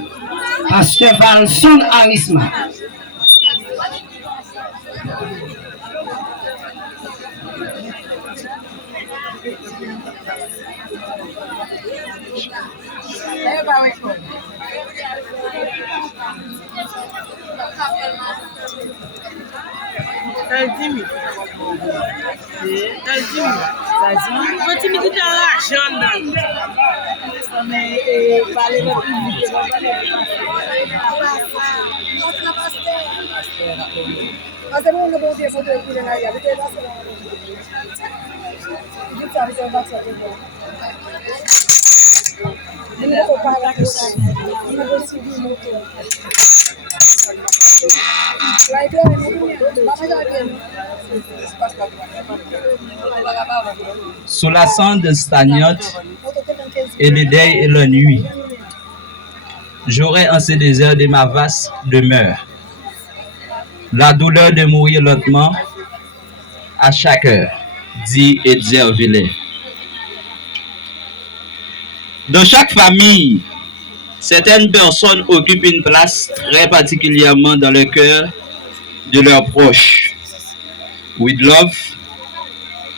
Pasteur Valson Arisma. Sous la cendre de stagnote et le deuil et la nuit, j'aurai en ce désert de ma vaste demeure la douleur de mourir lentement à chaque heure, dit Edzer Villet. Dans chaque famille, certaines personnes occupent une place très particulièrement dans le cœur de leurs proches. With Love,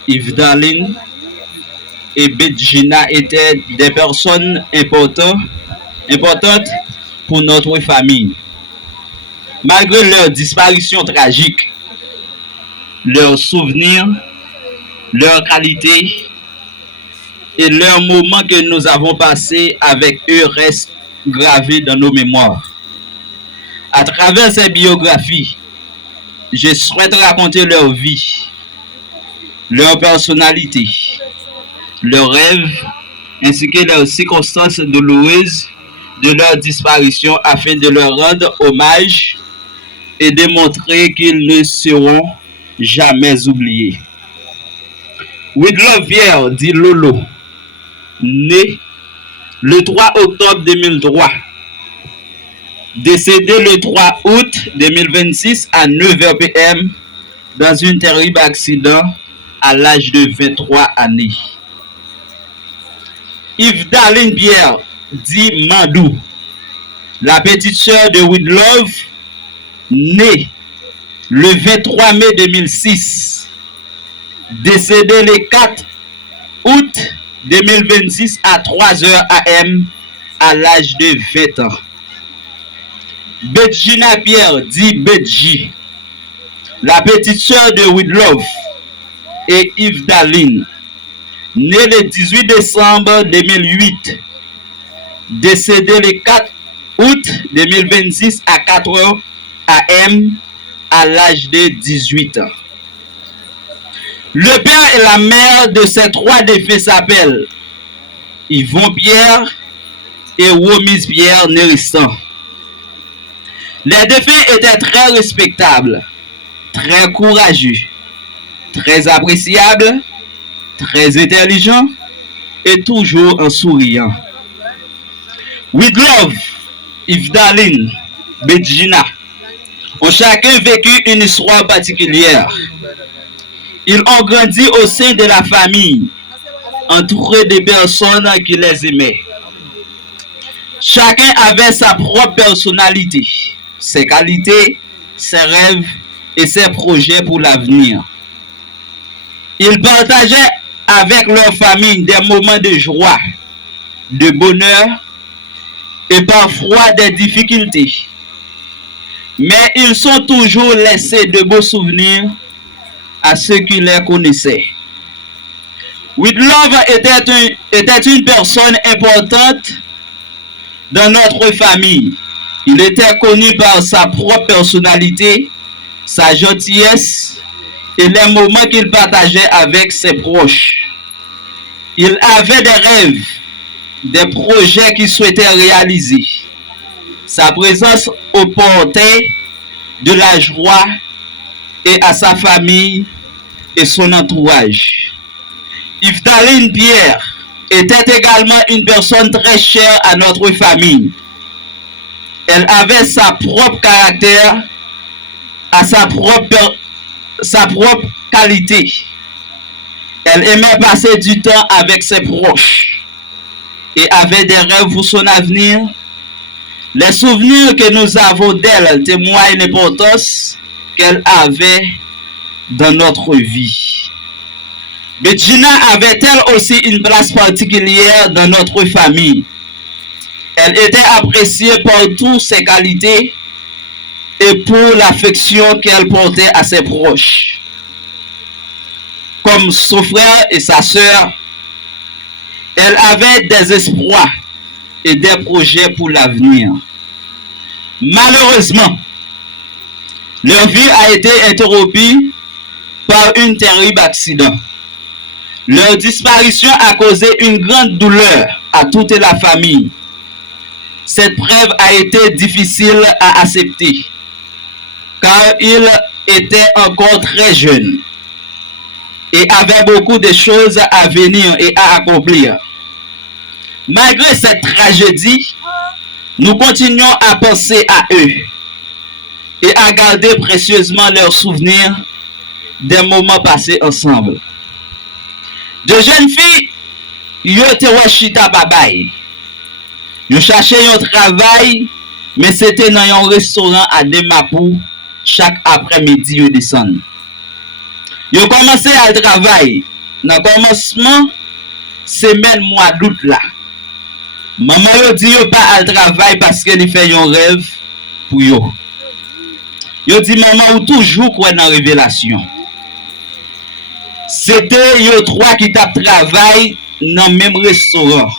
Yves Darlin et Betgina étaient des personnes importantes pour notre famille. Malgré leur disparition tragique, leurs souvenirs, leurs qualités et leurs moments que nous avons passés avec eux restent gravés dans nos mémoires. À travers ces biographies, je souhaite raconter leur vie, leur personnalité, leurs rêves, ainsi que leurs circonstances douloureuses de leur disparition afin de leur rendre hommage et démontrer qu'ils ne seront jamais oubliés. With Love Pierre, dit Lolo, né le 3 octobre 2003, décédé le 3 août 2026 à 9h PM dans un terrible accident à l'âge de 23 années. Yves Darlin Pierre, dit Mandou, la petite sœur de With Love, née le 23 mai 2006, décédé le 4 août 2026 à 3h AM à l'âge de 20 ans. Betgina Pierre, dit Betji, la petite sœur de With Love et Yves Darlin, née le 18 décembre 2008, décédé le 4 août 2026 à 4h AM à l'âge de 18 ans. Le père et la mère de ces trois défunts s'appellent Yvon Pierre et Romise Pierre Néristan. Les défunts étaient très respectables, très courageux, très appréciables, très intelligents et toujours en souriant. With love, Yves-Daline, Betjina ont chacun vécu une histoire particulière. Ils ont grandi au sein de la famille, entourés de personnes qui les aimaient. Chacun avait sa propre personnalité, ses qualités, ses rêves et ses projets pour l'avenir. Ils partageaient avec leur famille des moments de joie, de bonheur et parfois des difficultés. Mais ils sont toujours laissés de beaux souvenirs à ceux qui les connaissaient. With Love était une personne importante dans notre famille. Il était connu par sa propre personnalité, sa gentillesse et les moments qu'il partageait avec ses proches. Il avait des rêves, des projets qu'il souhaitait réaliser. Sa présence apportait de la joie et à sa famille et son entourage. Yves-Daline Pierre était également une personne très chère à notre famille. Elle avait sa propre caractère, sa propre qualité. Elle aimait passer du temps avec ses proches et avait des rêves pour son avenir. Les souvenirs que nous avons d'elle témoignent l'importance qu'elle avait dans notre vie. Betjina avait elle aussi une place particulière dans notre famille. Elle était appréciée par toutes ses qualités et pour l'affection qu'elle portait à ses proches. Comme son frère et sa sœur, elle avait des espoirs et des projets pour l'avenir. Malheureusement, leur vie a été interrompue par un terrible accident. Leur disparition a causé une grande douleur à toute la famille. Cette preuve a été difficile à accepter, car ils étaient encore très jeunes et avaient beaucoup de choses à venir et à accomplir. Malgré cette tragédie, nous continuons à penser à eux et à garder précieusement leurs souvenirs des moments passés ensemble. De jeunes filles, yo te wachita babay. Yo cherché un travail, mais c'était dans un restaurant à Demapou chaque après-midi yo descend. Yo commencé à travailler dans commencement semaine mois d'août là. Maman yo dit yo pas à travail parce que il fait un rêve pour yo. Yo dit maman ou toujours quoi dans révélation. C'était yo trois qui t'a travail dans même restaurant.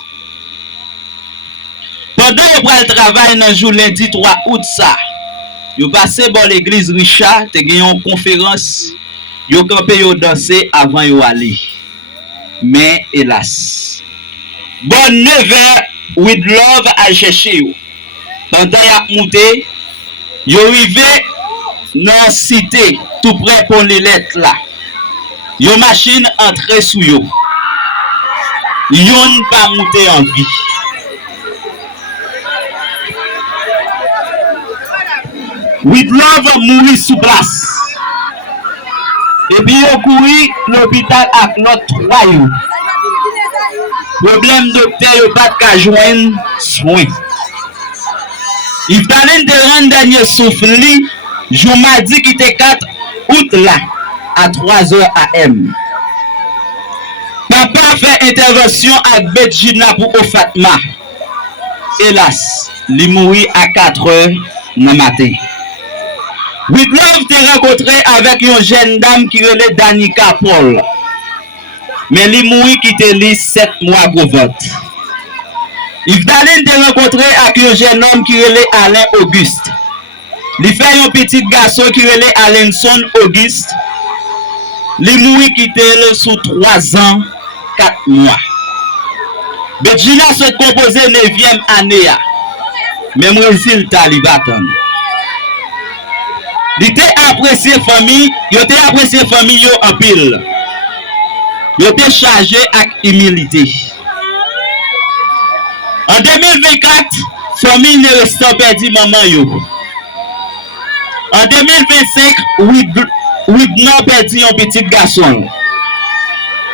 Pendant yo pral travail dans jour lundi 3 août ça, yo passé bon l'église Richard, te gagné une conférence, yo campé yo danser avant yo aller. Mais hélas. Bon 9h With Love a cherché yo. Pendant y a monté, yo arrivé dans cité tout près pour les lettres là. Yo machine entré sous yo. Yon pas monté en vie. With Love mourit sous place. Et puis yo couri l'hôpital avec l'autre 3 yo. Problème docteur yo pas ka joindre soin. Yves-Daline de rendre dernier souffle li, jou mardi qui était 4 août là à 3h AM. Papa fait intervention avec Betjina pour Fatma. Hélas, li mouri à 4h dans matin. With Love te rencontré avec une jeune dame qui relait Danica Paul. Mais li mouri qui te li 7 mois pour vote. Yves-Daline te rencontré avec un jeune homme qui relait Alain Auguste. Li fait un petit garçon qui relait Alenson Auguste. li mouri quitte sous 3 ans, 4 mois. Betjina se composé 9e année. Même résultat, il va attendre. Il était apprécié famille, il était apprécié famille en pile. Il était chargé avec humilité. En 2024, famille ne reste pas perdu maman yo. En 2025, Widna perdu un petit garçon.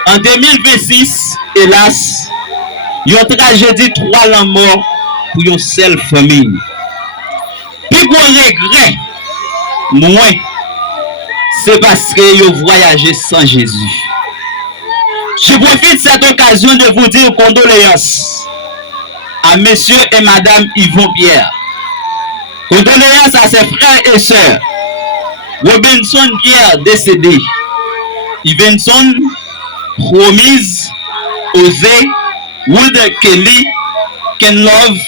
En 2026, hélas, il y a une tragédie 3 ans mort pour une seule famille. Puis qu'on regrette, moins, c'est parce que vous voyagé sans Jésus. Je profite de cette occasion de vous dire condoléances à monsieur et madame Yvon Pierre. Condoléances à ses frères et sœurs. Robinson Pierre décédé. Ivenson, Promise, Osé, Wood Kelly, Ken Love,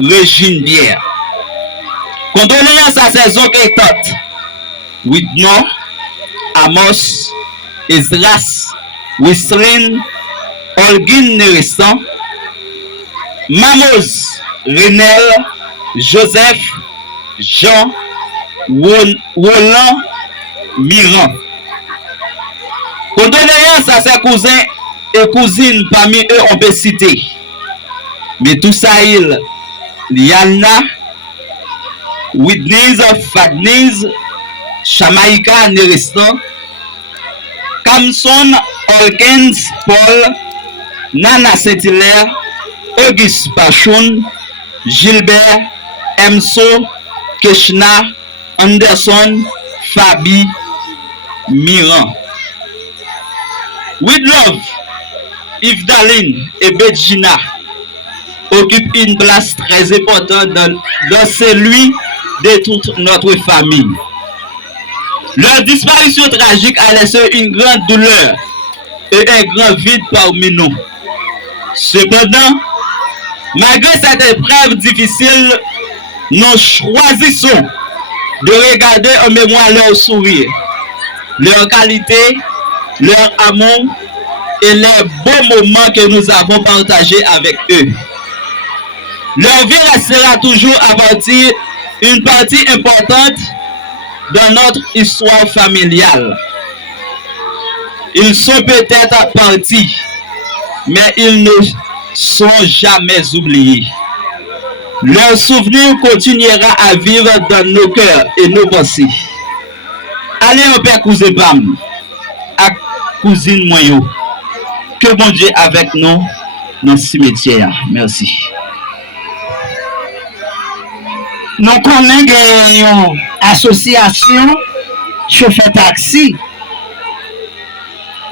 Régine Pierre. Condoléances à ses oncles et tantes. Whitney, Amos, Esdras, Wislin, Holguin Nerestan, Mamos, Renel, Joseph, Jean, Roland, Miran. Condoléances à ses cousins et cousines, parmi eux on peut citer Metousaïl, Liana, Whitney, Fadniz, Chamaïka Nerestan, Kamson, Hawkins, Paul, Nana Saint-Hilaire, Auguste Pachoun, Gilbert, Emso, Keshna, Anderson, Fabi, Miran. With Love, Yves Daline et Betjina occupent une place très importante dans celui de toute notre famille. Leur disparition tragique a laissé une grande douleur et un grand vide parmi nous. Cependant, malgré cette épreuve difficile, nous choisissons de regarder en mémoire leur sourire, leur qualité, leur amour et les beaux moments que nous avons partagés avec eux. Leur vie restera toujours une partie importante dans notre histoire familiale. Ils sont peut-être partis, mais ils ne sont jamais oubliés. Leur souvenir continuera à vivre dans nos cœurs et nos pensées. Allez en paix, cousin Bam, à cousine Moyo. Que bon Dieu avec nous dans le cimetière. Merci. Nous connaissons une association chauffeur taxi.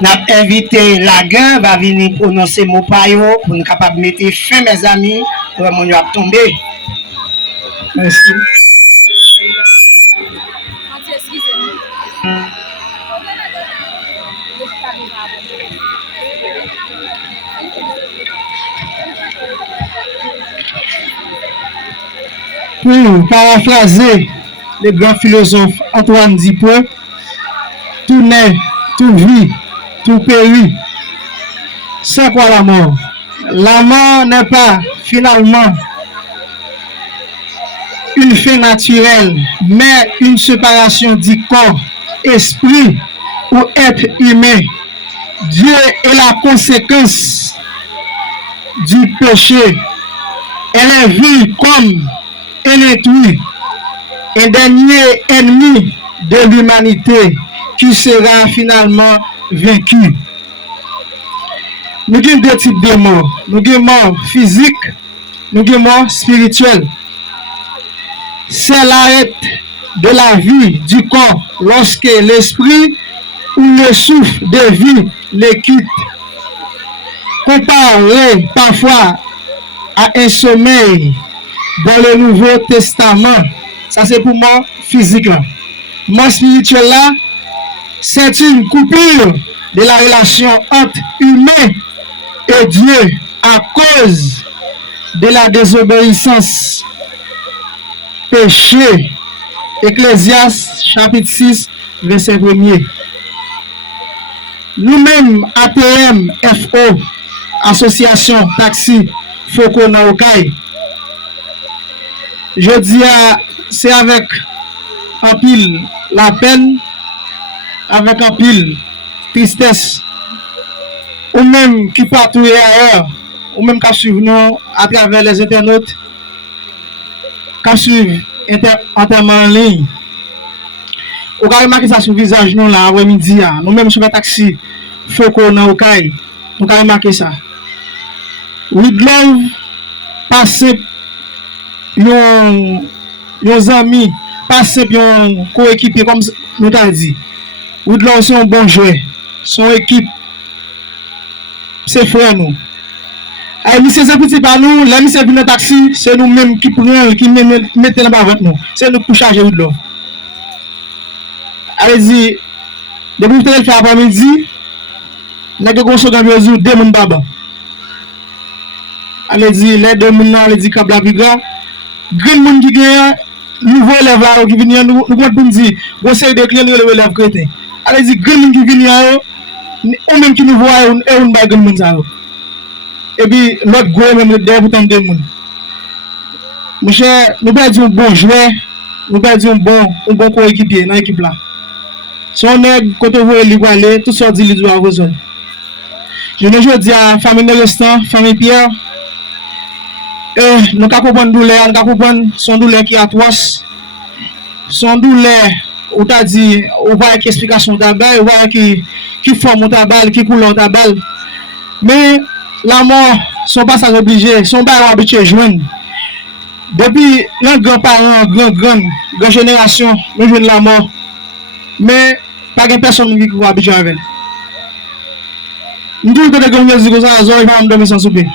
Nous avons invité Lagan, va venir prononcer mon payo pour nous capables de mettre fin, mes amis, pour que nous va tomber. Merci. Pour paraphraser le grand philosophe Antoine Dupont, tout naît, tout vit, tout périt, c'est quoi la mort? La mort n'est pas finalement une fin naturelle, mais une séparation du corps, esprit ou être humain. Dieu est la conséquence du péché. Elle est vue comme un intrus, un dernier ennemi de l'humanité qui sera finalement vaincu. Nous avons deux types de morts. Nous avons mort physique, nous avons mort spirituelle. C'est l'arrêt de la vie du corps lorsque l'esprit ou le souffle de vie le quitte. Comparé parfois à un sommeil dans le Nouveau Testament. Ça c'est pour moi physique là. Moi spirituel là, c'est une coupure de la relation entre humain et Dieu à cause de la désobéissance. Péché. Ecclésiaste chapitre 6 verset 1er. nous-mêmes, ATM, FO, Association Taxi, Foko Naokai, je dis, c'est avec un pile la peine, avec un pile tristesse, ou même qui partout ailleurs, ou même qui suivent nous à travers les internautes, qui suivent enterrement en ligne. Ou quand remarquer ça sur le visage nous là après-midi, nous même sur le taxi, Foko Naokai, nous quand remarquer ça. With love, pas simple, yon amis, pas simple, yon coéquipier comme nous t'a dit. With love, c'est un bon joueur, son équipe, c'est frère nous. Et monsieur c'est petit par nous, la monsieur vient dans taxi, c'est nous-mêmes qui prenons, qui mettons là-bas avec nous. C'est nous pour charger With love. Allez-y, depuis que vous avez fait après-midi, nous avons construit deux moun baba. Allez-y, les deux moun, allez-y, cap la vigra. Green moun qui gagne, nouveau élève là, qui vient, nous comptons pour dire, vous savez de clients, le élève chrétien. Allez-y, green moun qui vient, ou même qui nous voit, et on va green moun ça. Et puis, l'autre gros, même le deux pour deux moun. Mon cher, nous pas dire un bon joueur, nous pas dire un bon coéquipier dans l'équipe là. Si on est côté vous aller aller tout sorti les doit vos zones. Je ne dis à famille Nerestan, famille Pierre, nous avons comprendre douleur, nous avons comprendre son douleur qui est atroce, son douleur, on t'a dit, on voit qui explication d'abord, on voit qui forme ta balle, qui coule ta balle, mais la mort, son passage obligé, son bail habitué joindre. Depuis nos grands-parents, grande génération, nous jouons la mort. Mais pas de personne qui est habituée avec elle. Nous tous les gens qui disent ça, ils vont me donner sans souper.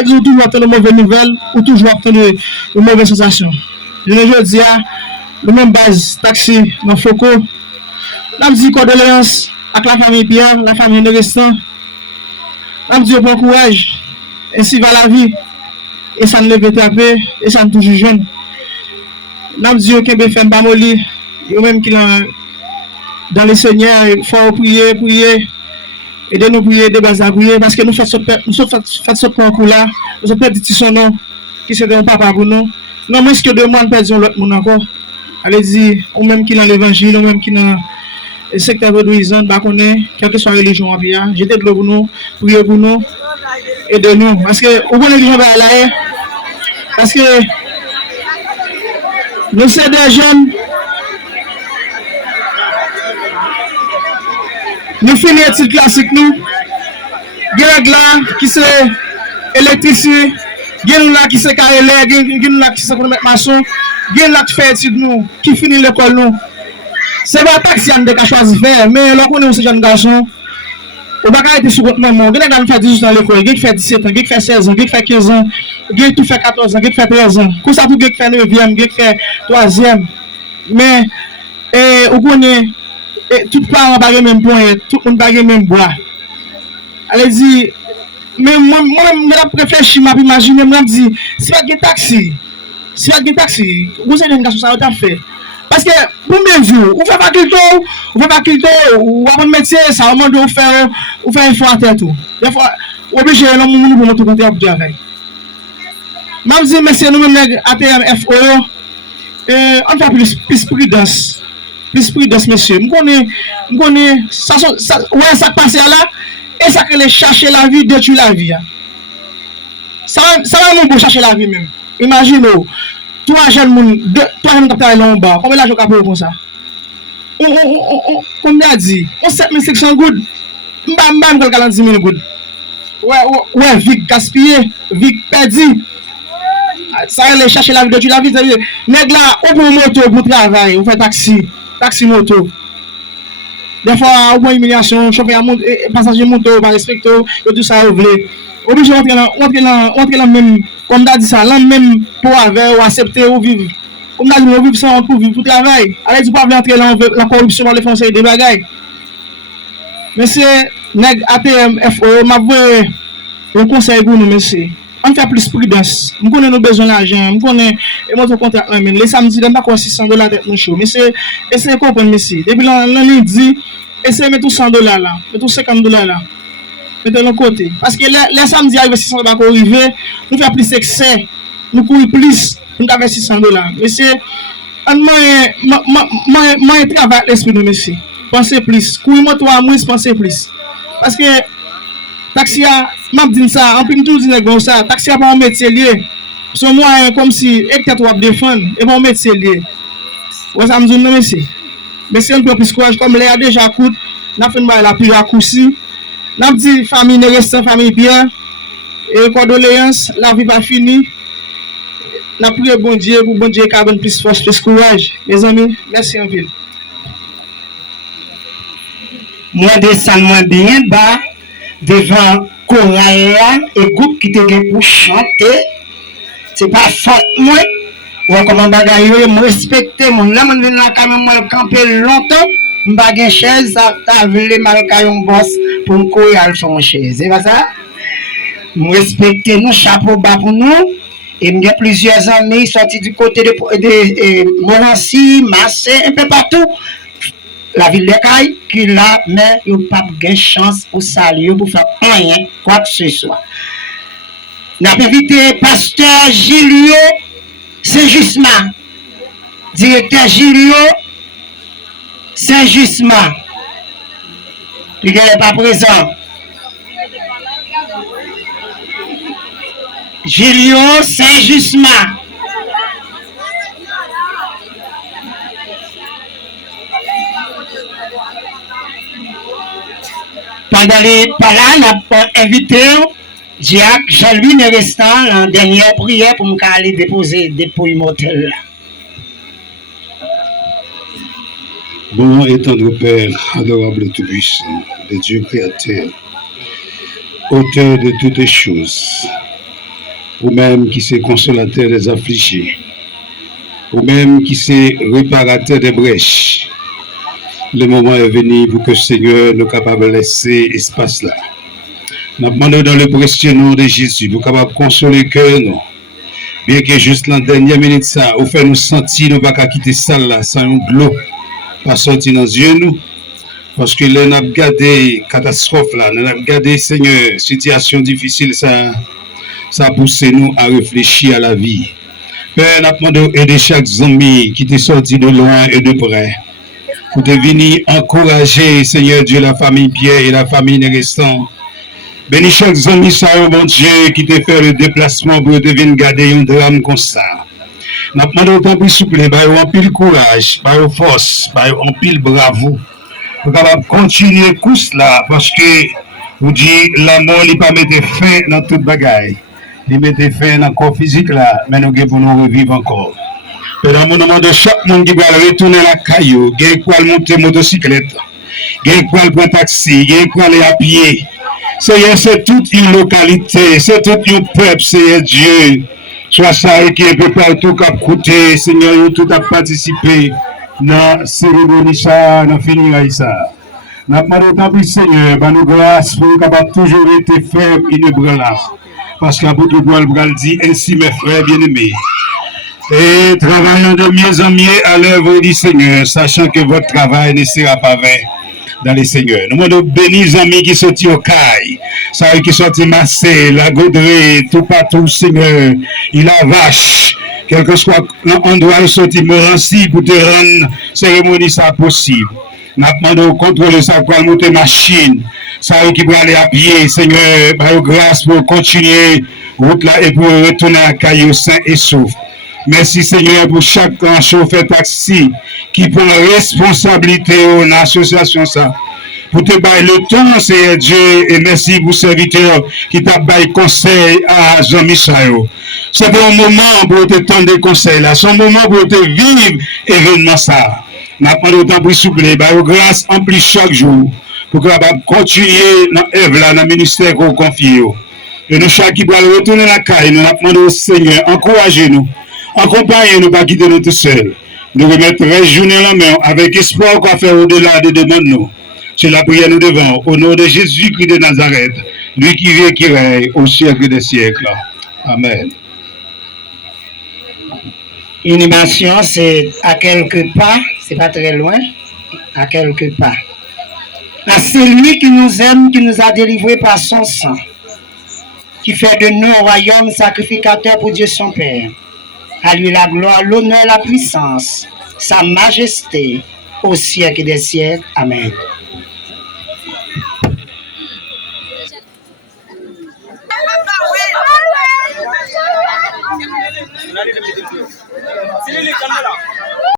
Ils ont toujours obtenu de mauvaises nouvelles ou toujours obtenu de mauvaises sensations. Je ne dis pas, le même base, taxi, dans Foko. Nous disons condoléances avec la famille Pierre, la famille Nerestan. Nous disons bon courage, ainsi va la vie. Et ça ne lève taper, et ça ne touche jeune. Nous disons que les femmes pas molli, et même qui dans le Seigneur, il faut prier, et de nous prier, de base à prier, parce que nous faisons ce concours là, nous avons perdu son nom, qui c'est un papa pour nous. Non, mais ce que demande perdre l'autre monde encore. Allez-y, ou même qui dans l'évangile, ou même qui dans le secteur de l'Ouisane, quelle que soit la religion, j'étais de l'eau pour nous, prier pour nous, et de nous. Parce que, où est l'église là? Parce que, nous sommes des jeunes. Nous finissons l'étude classique, nous. Il y a là qui sont électriciens, il y a là qui sont carreleurs, il y a là qui sont maçons, il y a là qui fait étude, nous, qui finit l'école, nous. C'est pas taxi qui a choisi de faire, mais là, on est aussi jeunes garçons. On va pas être sur votre maman. Il y a qui fait 18 ans à l'école, il y a qui fait 17 ans, il y a qui fait 16 ans, il y a qui fait 15 ans, il y a qui fait 14 ans, il y a qui fait 13 ans. Comme ça, tout le monde qui fait 9e, il y a qui fait 3e. Mais, on connaît. Et tout le monde n'a pas le même point, tout le monde n'a pas le même bois. Allez-y, mais moi, je réfléchis, je m'imagine, je me dis, si vous avez un taxi, vous avez une garçon, ça va faire. Parce que, pour me dire, vous faites pas culto, vous avez un métier, ça va demander de faire un effort à tête. Des fois, obligé de nous pour monter côté pour travailler. Je me dis, messieurs, nous-mêmes, ATM, FO, on fait plus prudence. Plus prudence, monsieur. Je connais, ça passe là, et ça que les chercher la vie, détruire la vie. Ça va nous chercher la vie même. Imaginez, trois jeunes qui en bas, combien d'argent vous avez comme ça? Comme il a dit, on 7500 gouttes. Mbam, on a 10 000 gouttes. Ouais, vite gaspillé, vite perdu. Ça va aller chercher la vie, détruire la vie. Nèg là, on prend moto pour travailler, on fait taxi moto. Des fois, on a une humiliation, chauffeur passager moto, pas respecté, et tout ça, vous voulez. Obligé d'entrer dans même, comme tu as dit ça, là même pour avoir ou accepter ou vivre. Comme tu as dit, on vit sans pour vivre, pour travailler. Allez, tu peux pas entrer dans la corruption par les Français des bagailles. Monsieur, nèg ATM, FO, m'a un conseil pour nous, monsieur. on fait plus prudence. On connaît nos besoins d'argent, on connaît notre contrat. Mais les samedis, on pas quoi $600 tête nous chaud. Mais c'est essayez de comprendre, monsieur. Depuis l'année dit, essayez de mettre $100 là, mettre $50 là. Mettez de côté. Parce que les samedis arrivent $600 pour arriver, nous faisons plus excès, nous courons plus, nous avons $600. Monsieur, moi, je travaille l'esprit de monsieur. Pensez plus. Courir moto à moins, pensez plus. Parce que taxi a, m'a dit ça, en plus tout dit comme ça, taxi a pas un métier lié. Son moyen comme si peut-être on défendre et pas un métier lié. Ouais ça me dit non monsieur. Mais c'est un peu plus courage comme l'air déjà coûte, n'a fait la plus raccourci. N'a dit famille ne reste famille bien et condoléances, la vie pas finie. N'a prié bon Dieu pour bon Dieu qui donne plus force, plus courage. Mes amis, merci en ville. Moi descends moi bien bas devant Koraïa et groupe qui te pour chanter. C'est pas faute moi. Ou comment bagaille moi respecter mon là mon là quand même moi camper longtemps, m'pa gen chaise ça t'a vle mal caillon boss pour me courir al son chaise. C'est pas ça? Moi respecter nous chapeau bas pour nous et m'gè plusieurs amis sortis du côté de Morancy, Massé, un peu partout. La ville de Caille qui là mais il pas de chance pour saluer pour faire rien quoi que ce soit. N'a invité pasteur Gilio Saint-Jusma, directeur Gilio Saint-Jusma. Il n'est pas présent. Gilio Saint-Jusma. Pendant les parents, on a invité Jacques Jean-Louis Nerestan en dernière prière pour me aller déposer des dépôt immortel. Bon et tendre Père, adorable et tout-puissant, de Dieu créateur, auteur de toutes choses, vous-même qui c'est consolateur des affligés, vous-même qui c'est réparateur des brèches. Le moment est venu pour que le Seigneur nous capable de laisser espace là. Nous demandons dans le précieux nom de Jésus pour capable consoler le cœur nous. Bien que juste la dernière minute ça, au fait nous sentir nous pas quitter ça là sans une l'eau pas sortir dans les yeux nous. Parce que là nous avons gardé catastrophe là, nous avons gardé Seigneur situation difficile ça pousse nous à réfléchir à la vie. Père, nous demandons aider chaque ami qui est sorti de loin et de près. Pour te venir encourager, Seigneur Dieu, la famille Pierre et la famille Nerestan. Bénis chaque ami, ça, bon Dieu, qui te fait le déplacement pour te venir garder un drame comme ça. Nous demandons autant plus souple, un pile courage, un force, un pile bravo. Pour capable continuer course là, parce que, vous dites, la mort, il pas mettre fin dans toute bagaille. Il mettre fin dans le corps physique là, mais nous devons nous revivre encore. Dans mon nom de chaque monde qui va retourner la caillou, il y a quoi monter motocyclette, il y a quoi prendre taxi, il y a quoi aller à pied. C'est toute une localité, c'est tout un peuple, Seigneur Dieu. Soit ça qui est un peu partout qui a coûté, Seigneur, tout a participé dans la cérémonie, dans la finir ça. Nous demandons tant pis, Seigneur, nous grâce pour nous capables toujours être faibles et inébranlables. Parce qu'Apôtre Paul dit ainsi, mes frères bien-aimés. Et travaillant de mieux en mieux à l'œuvre du Seigneur, sachant que votre travail ne sera pas vain dans le Seigneur. Nous demandons bénis les amis qui sont au Caille, ça qui sont Massé, la Gaudrée, tout partout, Seigneur, il a vache, quel que soit l'endroit où sortir Morancy pour te rendre cérémonie ça possible. Nous demandons contrôler ça pour monter machine, ça qui peut aller à pied, Seigneur, par grâce pour continuer route là et pour retourner à Caille sain et sauf. Merci Seigneur pour chaque chauffeur taxi qui prend responsabilité dans l'association ça. Pour te bailler le temps, Seigneur Dieu, et merci pour serviteur qui t'a baillé conseil à Jean-Michel. C'est un moment pour te tendre des conseils là, c'est un moment pour te vivre événement ça. Nous avons autant pour souffler, grâce en plus chaque jour, pour que nous continuer dans l'œuvre, dans le ministère qu'on confie. Et nous, chaque qui doit retourner à la caille, nous demandons au Seigneur, encouragez-nous. Accompagnez-nous, pas quitter nous tout seuls. Nous remettre journée la main avec espoir qu'on fait au-delà des demandes nous. C'est la prière nous devant, au nom de Jésus-Christ de Nazareth, lui qui vient, qui règne au siècle des siècles. Amen. Inhumation, c'est à quelques pas, c'est pas très loin, à quelques pas. C'est lui qui nous aime, qui nous a délivrés par son sang, qui fait de nous un royaume sacrificateur pour Dieu son Père. À lui la gloire, l'honneur, la puissance, sa majesté, au siècle des siècles. Amen. Sini ni kamera.